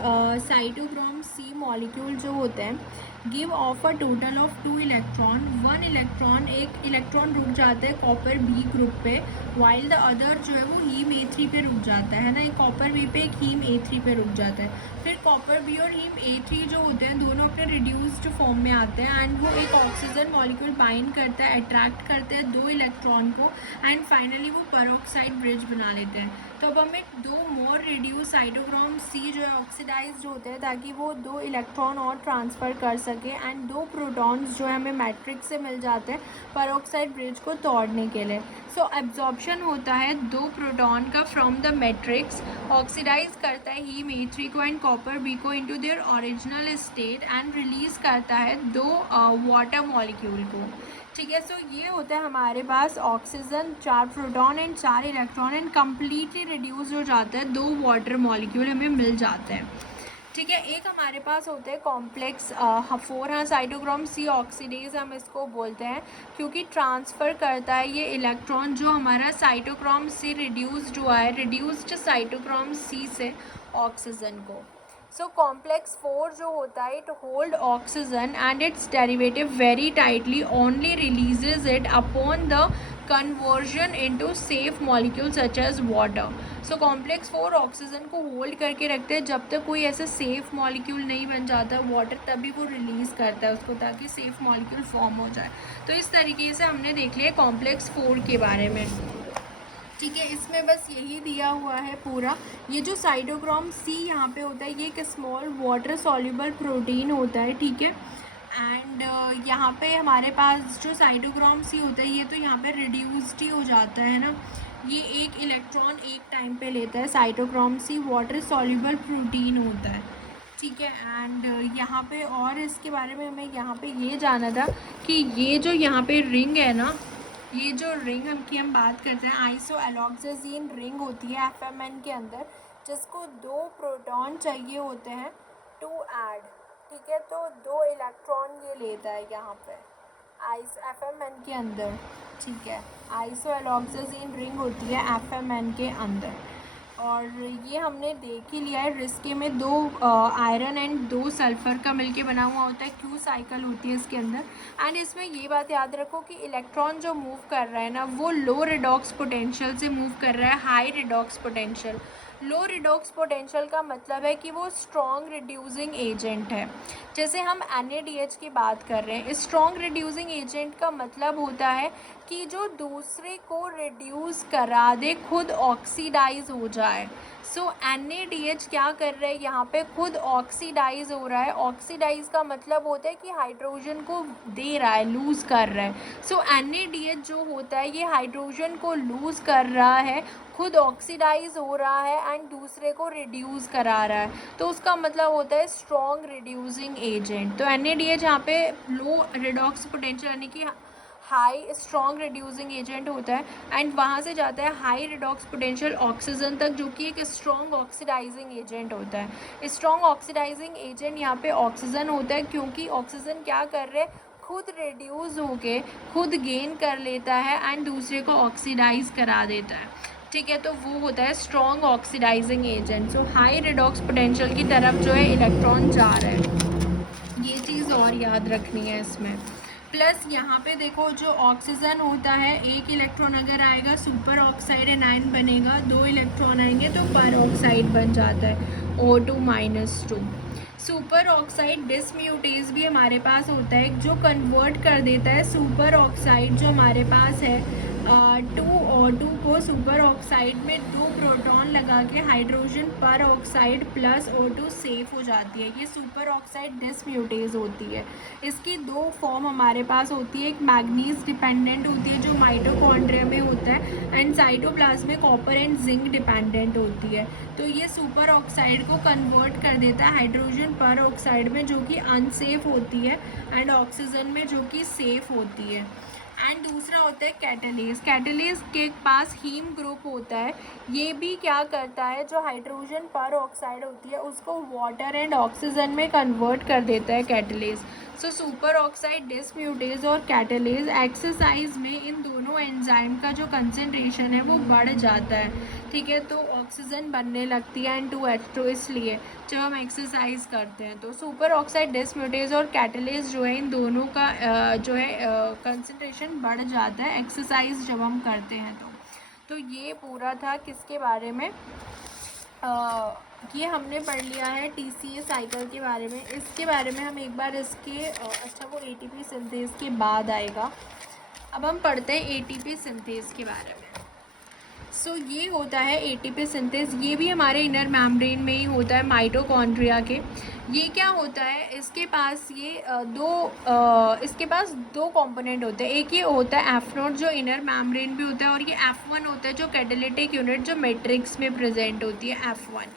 साइटोक्रोम सी मॉलिक्यूल जो होते हैं give of a total of 2 electron, 1 electron, एक इलेक्ट्रॉन रुक जाता है कॉपर बी ग्रुप पे, वाइल द अदर जो है वो हीम A3 पे रुक जाता है ना, एक कॉपर बी पे एक हीम A3 पे रुक जाता है। फिर कॉपर बी और हीम A3 जो होते हैं दोनों अपने रिड्यूस्ड फॉर्म में आते हैं एंड वो एक ऑक्सीजन मॉलिक्यूल बाइंड करता है, अट्रैक्ट करते हैं 2 इलेक्ट्रॉन को एंड फाइनली वो पेरोक्साइड ब्रिज बना लेते हैं। तो अब हमें 2 मोर रिड्यूस साइटोक्रोम सी जो है ऑक्सीडाइज होते हैं ताकि वो 2 इलेक्ट्रॉन और ट्रांसफ़र कर सके एंड 2 प्रोटॉन्स जो है हमें मैट्रिक्स से मिल जाते हैं पेरोक्साइड ब्रिज को तोड़ने के लिए। सो एब्जॉर्प्शन होता है 2 प्रोटॉन का फ्रॉम द मैट्रिक्स, ऑक्सीडाइज करता है हीम A3 को एंड कॉपर बी को into their original state and release करता है 2 वाटर मॉलिक्यूल को। ठीक है, सो ये होता है हमारे पास oxygen, 4 proton and 4 electron and completely reduce हो जाता है 2 वाटर मॉलिक्यूल हमें मिल जाते हैं। ठीक है, एक हमारे पास होते हैं कॉम्प्लेक्स 4 हाँ साइटोक्रोम सी ऑक्सीडेज हम इसको बोलते हैं क्योंकि ट्रांसफ़र करता है ये इलेक्ट्रॉन जो हमारा साइटोक्रोम सी रिड्यूस्ड हुआ है, रिड्यूस्ड साइटोक्रोम सी से ऑक्सीजन को। सो कॉम्प्लेक्स 4 जो होता है it hold oxygen and its derivative very tightly only releases it upon the conversion into safe molecule such as water. So complex 4 oxygen को hold करके रखते हैं जब तक कोई ऐसा सेफ मॉलिक्यूल नहीं बन जाता वाटर, तभी वो रिलीज़ करता है उसको ताकि सेफ मॉलिक्यूल फॉर्म हो जाए। तो इस तरीके से हमने देख लिया कॉम्प्लेक्स 4 के बारे में। ठीक है, इसमें बस यही दिया हुआ है पूरा। ये जो साइटोक्रोम सी यहाँ पे होता है ये एक स्मॉल वाटर सॉल्युबल प्रोटीन होता है। ठीक है, एंड यहाँ पे हमारे पास जो साइटोक्रोम सी होता है ये तो यहाँ पे रिड्यूस्ड ही हो जाता है ना, ये एक इलेक्ट्रॉन एक टाइम पे लेता है। Cytochrome C water soluble protein होता है। ठीक है, एंड यहाँ पे और इसके बारे में हमें यहाँ पे ये जाना था कि ये जो यहाँ पे रिंग है ना, ये जो रिंग हम बात करते हैं आइसो एलॉक्साजीन रिंग होती है FMN के अंदर, जिसको 2 प्रोटॉन चाहिए होते हैं टू ऐड। ठीक है, तो 2 इलेक्ट्रॉन ये लेता है यहाँ पे FMN के अंदर। ठीक है, आइसो एलॉक्साजीन रिंग होती है FMN के अंदर और ये हमने देख ही लिया है। रिस्के में 2 आयरन एंड 2 सल्फ़र का मिलके बना हुआ होता है, क्यू साइकिल होती है इसके अंदर। एंड इसमें ये बात याद रखो कि इलेक्ट्रॉन जो मूव कर रहा है ना वो लो रिडॉक्स पोटेंशियल से मूव कर रहा है हाई रिडॉक्स पोटेंशियल। लो रिडॉक्स पोटेंशियल का मतलब है कि वो स्ट्रॉन्ग रिड्यूसिंग एजेंट है। जैसे हम NaDH की बात कर रहे हैं, स्ट्रॉन्ग रिड्यूसिंग एजेंट का मतलब होता है कि जो दूसरे को रिड्यूस करा दे, खुद ऑक्सीडाइज हो जाए। सो NaDH क्या कर रहा है यहाँ पे, खुद ऑक्सीडाइज हो रहा है। ऑक्सीडाइज का मतलब होता है कि हाइड्रोजन को दे रहा है, लूज़ कर रहा है। सो NaDH जो होता है ये हाइड्रोजन को लूज़ कर रहा है, खुद ऑक्सीडाइज हो रहा है एंड दूसरे को रिड्यूस करा रहा है, तो उसका मतलब होता है स्ट्रॉन्ग रिड्यूसिंग एजेंट। तो NaDH यहाँ पे लो रिडॉक्स पोटेंशियल यानी कि हाई स्ट्रॉन्ग रिड्यूसिंग एजेंट होता है एंड वहाँ से जाता है हाई रिडॉक्स पोटेंशियल ऑक्सीजन तक, जो कि एक स्ट्रॉन्ग ऑक्सीडाइजिंग एजेंट होता है। स्ट्रॉन्ग ऑक्सीडाइजिंग एजेंट यहाँ पे ऑक्सीजन होता है क्योंकि ऑक्सीजन क्या कर रहे हैं, खुद रिड्यूस होके खुद गेन कर लेता है एंड दूसरे को ऑक्सीडाइज करा देता है। ठीक है, तो वो होता है स्ट्रॉन्ग ऑक्सीडाइजिंग एजेंट। सो हाई रिडॉक्स पोटेंशियल की तरफ जो है इलेक्ट्रॉन जा रहा है, ये चीज़ और याद रखनी है इसमें। प्लस यहाँ पे देखो जो ऑक्सीजन होता है, एक इलेक्ट्रॉन अगर आएगा सुपर ऑक्साइड एनायन बनेगा, 2 इलेक्ट्रॉन आएंगे तो पर ऑक्साइड बन जाता है O2-2। सुपर ऑक्साइड डिसम्यूटेज भी हमारे पास होता है जो कन्वर्ट कर देता है सुपर ऑक्साइड जो हमारे पास है 2O2 को सुपर ऑक्साइड में 2 प्रोटॉन लगा के हाइड्रोजन पर ऑक्साइड प्लस O2 सेफ हो जाती है। ये सुपर ऑक्साइड डिसम्यूटेज होती है। इसकी 2 फॉर्म हमारे पास होती है, एक मैग्नीज डिपेंडेंट होती है जो माइटोकॉन्ड्रिया में होता है एंड साइटोप्लाज्म में कॉपर एंड जिंक डिपेंडेंट होती है। तो ये सुपर ऑक्साइड को कन्वर्ट कर देता है हाइड्रोजन पर ऑक्साइड में जो कि अनसेफ होती है एंड ऑक्सीजन में जो कि सेफ होती है। एंड दूसरा होता है कैटलेज। कैटलेज के पास हीम ग्रुप होता है, ये भी क्या करता है, जो हाइड्रोजन पर ऑक्साइड होती है उसको वाटर एंड ऑक्सीजन में कन्वर्ट कर देता है catalase. So super oxide dismutase और कैटलेज एक्सरसाइज में इन दोनों एंजाइम का जो कंसनट्रेशन है वो बढ़ जाता है, ठीक है। तो ऑक्सीजन बनने लगती है N2H2, इसलिए जब हम एक्सरसाइज करते हैं तो सुपर ऑक्साइड डिस्म्यूटेज और कैटलेज जो है इन दोनों का जो है कंसनट्रेशन बढ़ जाता है एक्सरसाइज जब हम करते हैं तो ये पूरा था किसके बारे में, ये हमने पढ़ लिया है TCA साइकिल के बारे में। इसके बारे में हम एक बार इसके अच्छा वो ATP सिंथेज के बाद आएगा। अब हम पढ़ते हैं ATP सिंथेज के बारे में। सो ये होता है ATP सिंथेज, ये भी हमारे इनर मेम्ब्रेन में ही होता है माइटोकॉन्ड्रिया के। ये क्या होता है, इसके पास दो कंपोनेंट होते हैं। एक ये होता है F0 जो इनर मेम्ब्रेन भी होता है, और ये F1 होता है जो कैटालिटिक यूनिट जो मैट्रिक्स में प्रेजेंट होती है F1।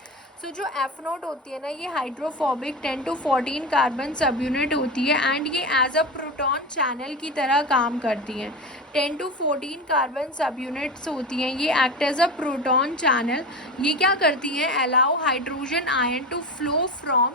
सो जो F0 होती है ना, ये हाइड्रोफोबिक 10 to 14 कार्बन सब यूनिट होती है एंड ये एज अ प्रोटॉन चैनल की तरह काम करती हैं। 10 to 14 कार्बन सब यूनिट्स होती हैं, ये act as a proton channel. ये क्या करती हैं, allow hydrogen ion to flow from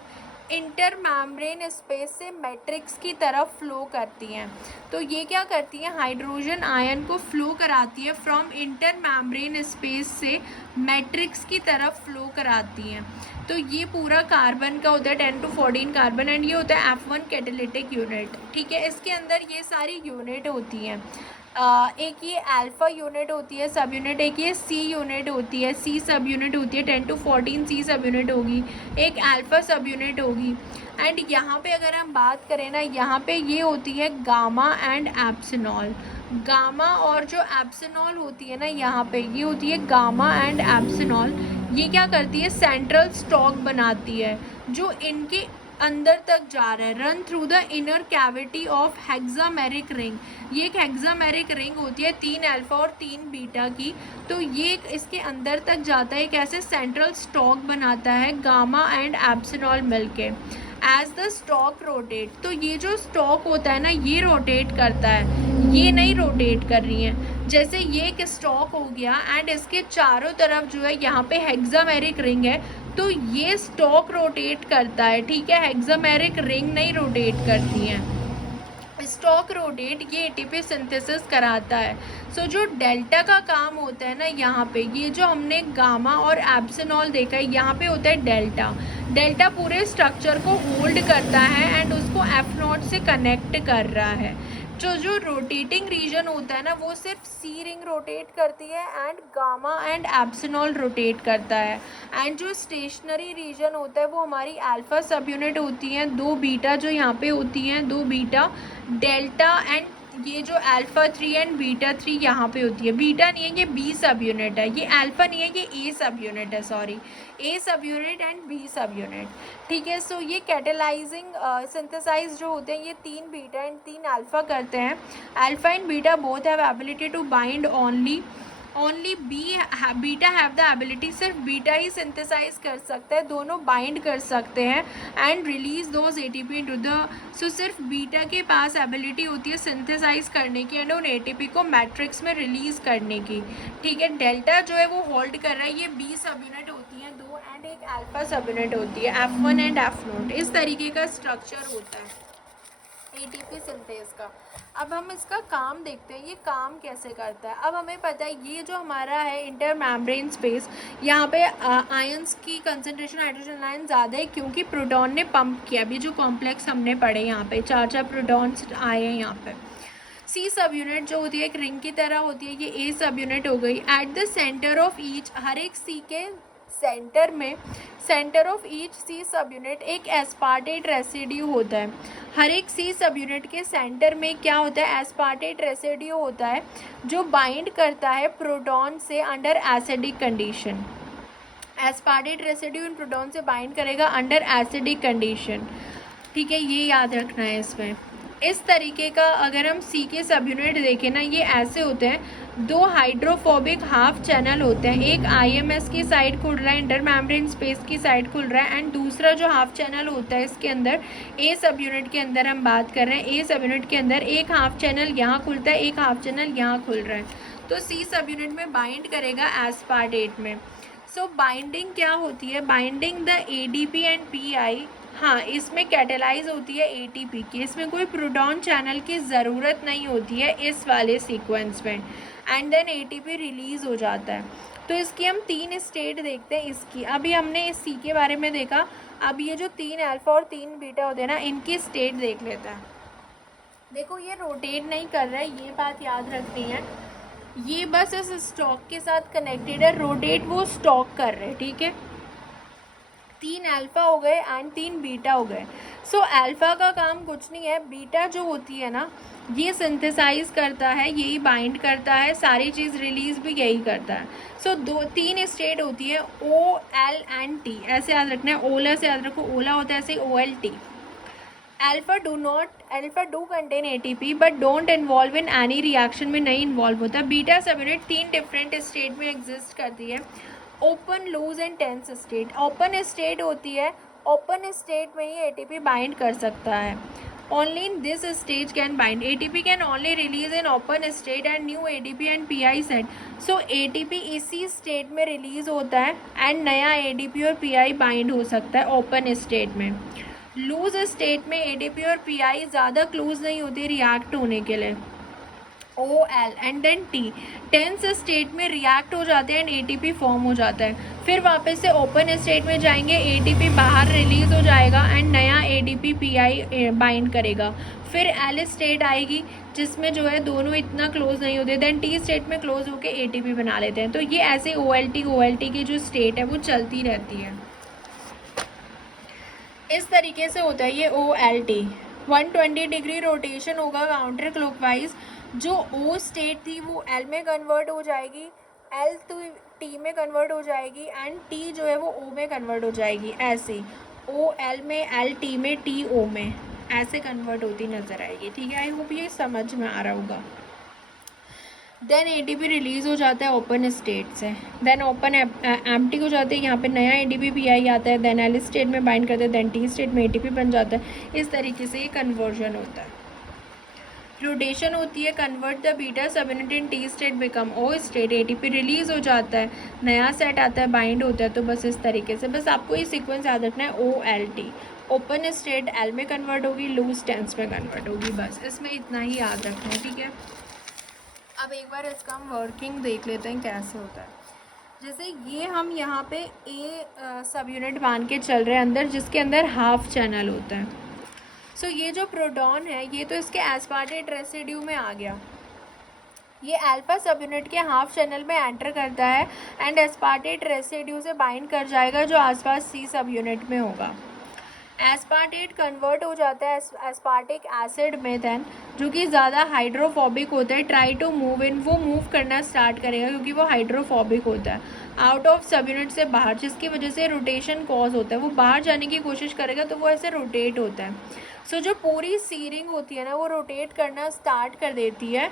intermembrane space से मैट्रिक्स की तरफ फ्लो करती हैं। तो ये क्या करती हैं, हाइड्रोजन आयन को फ्लो कराती है फ्रॉम इंटर मेम्ब्रेन स्पेस से मैट्रिक्स की तरफ फ्लो कराती हैं। तो ये पूरा कार्बन का होता है 10 to 14 कार्बन एंड ये होता है F1 कैटालिटिक यूनिट, ठीक है। इसके अंदर ये सारी यूनिट होती हैं। एक ये अल्फ़ा यूनिट होती है सब यूनिट, एक ये सी यूनिट होती है, सी सब यूनिट होती है 10 to 14 सी सब यूनिट होगी, एक अल्फ़ा सब यूनिट होगी। एंड यहाँ पे अगर हम बात करें ना, यहाँ पे ये होती है गामा एंड एप्सिनॉल। गामा और जो एप्सिनॉल होती है ना, यहाँ पे ये होती है गामा एंड एप्सिनॉल। ये क्या करती है, सेंट्रल स्टॉक बनाती है जो इनके अंदर तक जा रहा है, run through the inner cavity of hexameric ring. ये एक हेक्सामेरिक रिंग होती है 3 अल्फा और 3 बीटा की। तो ये इसके अंदर तक जाता है, कैसे सेंट्रल स्टॉक बनाता है गामा एंड एप्सिनॉल मिलके। एज द स्टॉक रोटेट, तो ये जो स्टॉक होता है ना, ये रोटेट करता है, ये नहीं रोटेट कर रही है। जैसे ये एक स्टॉक हो गया एंड इसके चारों तरफ जो है यहाँ पे हेक्सामेरिक रिंग है, तो ये स्टॉक रोटेट करता है, ठीक है। हेक्सामेरिक रिंग नहीं रोटेट करती है, स्टॉक रोटेट ये ATP सिंथेसिस कराता है। सो जो डेल्टा का काम होता है ना, यहाँ पे ये जो हमने गामा और एप्सिनॉल देखा है, यहाँ पे होता है डेल्टा। डेल्टा पूरे स्ट्रक्चर को होल्ड करता है एंड उसको F0 से कनेक्ट कर रहा है। जो रोटेटिंग रीजन होता है ना, वो सिर्फ सी रिंग रोटेट करती है एंड गामा एंड एप्सिनॉल रोटेट करता है। एंड जो स्टेशनरी रीजन होता है वो हमारी अल्फा सब यूनिट होती हैं, 2 बीटा जो यहाँ पे होती हैं, 2 बीटा डेल्टा एंड ये जो अल्फा 3 एंड बीटा 3 यहाँ पे होती है। बीटा नहीं है, ये बी सब यूनिट है, ये अल्फा नहीं है, ये ए सब यूनिट है, sorry, A subunit and B subunit, ठीक है। सो ये कैटेलाइजिंग सिंथेसाइज जो होते हैं, ये 3 बीटा एंड 3 अल्फा करते हैं। Alpha and beta both have ability to bind only beta have the ability, सिर्फ बीटा ही सिंथेसाइज कर सकता है, दोनों बाइंड कर सकते हैं and release those ATP into the. So सिर्फ बीटा के पास एबिलिटी होती है सिंथेसाइज करने की एंड उन ATP को मैट्रिक्स में रिलीज करने की, ठीक है। डेल्टा जो है वो होल्ड कर रहा है, ये बी सब यूनिट होती है 2 एंड एक अल्फा सब यूनिट होती है F1 एंड F0। इस तरीके का स्ट्रक्चर होता है ATP सिंथेज का। अब हम इसका काम देखते हैं, ये काम कैसे करता है। अब हमें पता है ये जो हमारा है इंटर मेम्ब्रेन स्पेस, यहाँ पे आयंस की कंसंट्रेशन हाइड्रोजन आयन ज़्यादा है क्योंकि प्रोटॉन ने पंप किया। अभी जो कॉम्प्लेक्स हमने पढ़े यहाँ पे 4 प्रोटॉन्स आए हैं यहाँ पे। सी सब यूनिट जो होती है एक रिंग की तरह होती है, ये ए सब यूनिट हो गई। At the centre of each, हर एक सी के सेंटर में, सेंटर ऑफ ईच सी सब यूनिट एक एस्पार्टेट रेसिड्यू होता है। हर एक सी सब यूनिट के सेंटर में क्या होता है, एस्पार्टेट रेसिड्यू होता है जो बाइंड करता है प्रोटॉन से under acidic condition. Aspartate residue इन प्रोटॉन से बाइंड करेगा अंडर एसिडिक कंडीशन, ठीक है, ये याद रखना है इसमें। इस तरीके का अगर हम सी के सब यूनिट देखें ना, ये ऐसे होते हैं, 2 हाइड्रोफोबिक हाफ चैनल होते हैं, एक IMS की साइड खुल रहा है, इंटर मेम्ब्रेन स्पेस की साइड खुल रहा है, एंड दूसरा जो हाफ चैनल होता है इसके अंदर ए सब यूनिट के अंदर हम बात कर रहे हैं, ए सब यूनिट के अंदर एक हाफ चैनल यहाँ खुलता है, एक हाफ चैनल यहाँ खुल रहा है। तो सी सब यूनिट में बाइंड करेगा एस्पार्टेट में। सो बाइंडिंग क्या होती है, binding the ADP and PI हाँ, इसमें कैटेलाइज होती है एटीपी की, इसमें कोई प्रोटॉन चैनल की ज़रूरत नहीं होती है इस वाले सीक्वेंस में, एंड देन एटीपी रिलीज़ हो जाता है। तो इसकी हम 3 स्टेट देखते हैं इसकी। अभी हमने इस सी के बारे में देखा, अब ये जो 3 अल्फ़ा और 3 बीटा होते हैं ना, इनकी स्टेट देख लेते हैं। देखो ये रोटेट नहीं कर रहा है, ये बात याद रखनी है, ये बस इस स्टॉक के साथ कनेक्टेड है, रोटेट वो स्टॉक कर रहे हैं, ठीक है। 3 अल्फ़ा हो गए एंड 3 बीटा हो गए। सो अल्फ़ा का काम कुछ नहीं है, बीटा जो होती है ना ये सिंथेसाइज करता है, यही बाइंड करता है, सारी चीज़ रिलीज़ भी यही करता है। सो 3 स्टेट होती है, ओ एल एंड टी, ऐसे याद रखना है, ओला से याद रखो, ओला होता है ऐसे O L T. Alpha do contain ATP but don't involve in any reaction में नहीं इन्वॉल्व होता। Beta subunit 3 different state में एग्जिस्ट करती है, open, loose and tense state. Open state होती है, ओपन स्टेट में ही एटीपी बाइंड कर सकता है, only in this stage can bind. ATP can only release in open state and new ATP and pi set. So ATP इसी state में release होता है एंड नया एटीपी और पीआई बाइंड हो सकता है ओपन स्टेट में। लूज स्टेट में एटीपी और पीआई ज़्यादा क्लोज नहीं होते रिएक्ट होने के लिए, O L and then T. Tense state में रिएक्ट हो जाते हैं एंड एटीपी फॉर्म हो जाता है, फिर वापस से ओपन स्टेट में जाएंगे, एटीपी बाहर रिलीज हो जाएगा एंड नया एटीपी पीआई बाइंड करेगा। फिर एल स्टेट आएगी जिसमें जो है दोनों इतना क्लोज नहीं होते, देन टी स्टेट में क्लोज होकर एटीपी बना लेते हैं। तो ये ऐसे ओ एल टी की जो स्टेट है वो चलती रहती है, इस तरीके से होता है ये O L T. 120 degree rotation होगा काउंटर क्लॉकवाइज, जो ओ स्टेट थी वो एल में कन्वर्ट हो जाएगी, एल तो टी में कन्वर्ट हो जाएगी एंड टी जो है वो ओ में कन्वर्ट हो जाएगी, ऐसे ओ एल में, एल टी में, टी ओ में, ऐसे कन्वर्ट होती नज़र आएगी, ठीक है। आई होप ये समझ में आ रहा होगा। देन एटीपी रिलीज़ हो जाता है ओपन स्टेट से, देन ओपन एम्प्टी हो जाते हैं, यहाँ पे नया एटीपी पीआई आता है, देन एल स्टेट में बाइंड करते हैं, देन टी स्टेट में एटीपी बन जाता है। इस तरीके से ये कन्वर्जन होता है। रोटेशन होती है, convert the beta subunit in T state become O state, ATP release हो जाता है, नया सेट आता है, बाइंड होता है। तो बस इस तरीके से, बस आपको ये सीक्वेंस याद रखना है, O L T, open state L में कन्वर्ट होगी, लूज टेंस में कन्वर्ट होगी, बस इसमें इतना ही याद रखना है, ठीक है। अब एक बार इसका हम वर्किंग देख लेते हैं कैसे होता है। जैसे ये हम यहाँ पे ए सब यूनिट मान के चल रहे हैं अंदर, जिसके अंदर हाफ चैनल होता है। सो ये जो प्रोटॉन है ये तो इसके एस्पार्टेट रेसिड्यू में आ गया, ये अल्फा सब यूनिट के हाफ चैनल में एंटर करता है एंड एस्पार्टेट रेसिड्यू से बाइंड कर जाएगा जो आसपास सी सब यूनिट में होगा। एस्पार्टेट कन्वर्ट हो जाता है एस्पार्टिक एसिड में, देन जो कि ज़्यादा हाइड्रोफोबिक होता है, ट्राई टू मूव इन, वो मूव करना स्टार्ट करेगा क्योंकि वो हाइड्रोफोबिक होता है, आउट ऑफ सब यूनिट से बाहर, जिसकी वजह से रोटेशन कॉज होता है, वो बाहर जाने की कोशिश करेगा तो वो ऐसे रोटेट होता है। सो जो पूरी सीरिंग होती है ना वो रोटेट करना स्टार्ट कर देती है।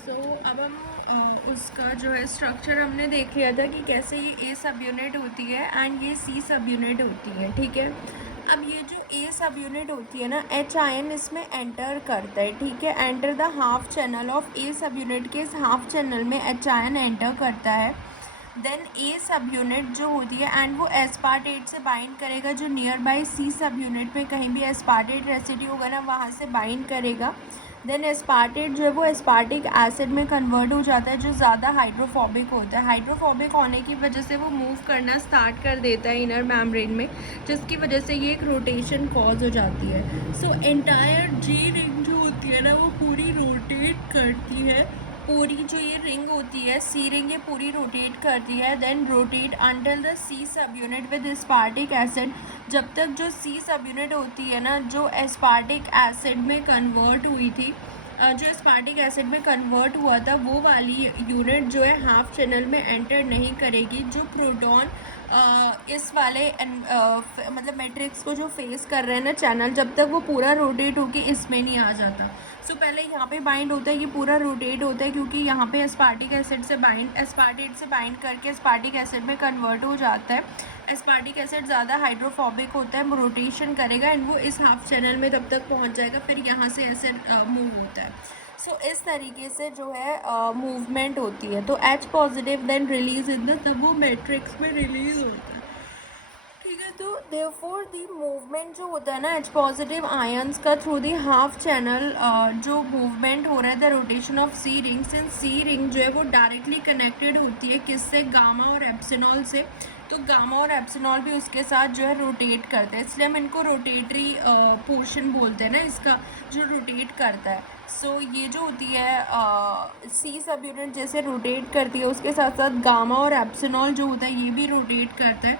सो अब हम उसका जो है स्ट्रक्चर हमने देख लिया था कि कैसे ये ए सब यूनिट होती है एंड ये सी सब यूनिट होती है, ठीक है। अब ये जो ए सब यूनिट होती है ना, एच आयन इसमें एंटर करता है, ठीक है, enter the half channel of ए सब यूनिट के इस हाफ चैनल में एच आयन एंटर करता है। देन ए सब यूनिट जो होती है एंड वो एस्पार्टेट से बाइंड करेगा, जो नियर बाई सी सब यूनिट में कहीं भी एस्पार्टेट रेसिड्यू होगा ना वहाँ से बाइंड करेगा। देन एस्पार्टेट जो है वो एस्पार्टिक एसिड में कन्वर्ट हो जाता है जो ज़्यादा हाइड्रोफोबिक होता है। हाइड्रोफोबिक होने की वजह से वो मूव करना स्टार्ट कर देता है इनर मेम्ब्रेन में, जिसकी वजह से ये एक रोटेशन कॉज हो जाती है। सो एंटायर जी रिंग जो होती है ना वो पूरी रोटेट करती है, पूरी जो ये रिंग होती है सी रिंग, ये पूरी रोटेट करती है। Then rotate until the C subunit with aspartic acid, जब तक जो सी सब यूनिट होती है ना जो एस्पार्टिक एसिड में कन्वर्ट हुई थी, जो एस्पार्टिक एसिड में कन्वर्ट हुआ था वो वाली यूनिट जो है हाफ चैनल में एंटर नहीं करेगी। जो प्रोटॉन इस वाले मतलब मैट्रिक्स को जो फेस कर रहे हैं ना चैनल, जब तक वो पूरा रोटेट होके इसमें नहीं आ जाता। सो पहले यहाँ पे बाइंड होता है, ये पूरा रोटेट होता है क्योंकि यहाँ पे एस्पार्टिक एसिड से एस्पार्टेट से बाइंड करके एस्पार्टिक एसिड में कन्वर्ट हो जाता है। एस्पार्टिक एसिड ज़्यादा हाइड्रोफोबिक होता है, रोटेशन करेगा एंड वो इस हाफ चैनल में तब तक पहुँच जाएगा, फिर यहाँ से ऐसे मूव होता है। सो इस तरीके से जो है मूवमेंट होती है। तो H positive then release in the, तब वो मैट्रिक्स में रिलीज होता है। ठीक है, तो देयरफॉर दी मूवमेंट जो होता है ना H पॉजिटिव आयंस का थ्रू दी हाफ चैनल, जो मूवमेंट हो रहा है the rotation of C ring, since C ring जो है वो डायरेक्टली कनेक्टेड होती है किससे, गामा और एप्सिनॉल से। तो गामा और एप्सिनॉल भी उसके साथ जो है रोटेट करते हैं, इसलिए हम इनको रोटेटरी पोर्शन बोलते हैं ना इसका, जो रोटेट करता है। सो ये जो होती है सी सब यूनिट जैसे रोटेट करती है, उसके साथ साथ गामा और एप्सिनॉल जो होता है ये भी रोटेट करता है,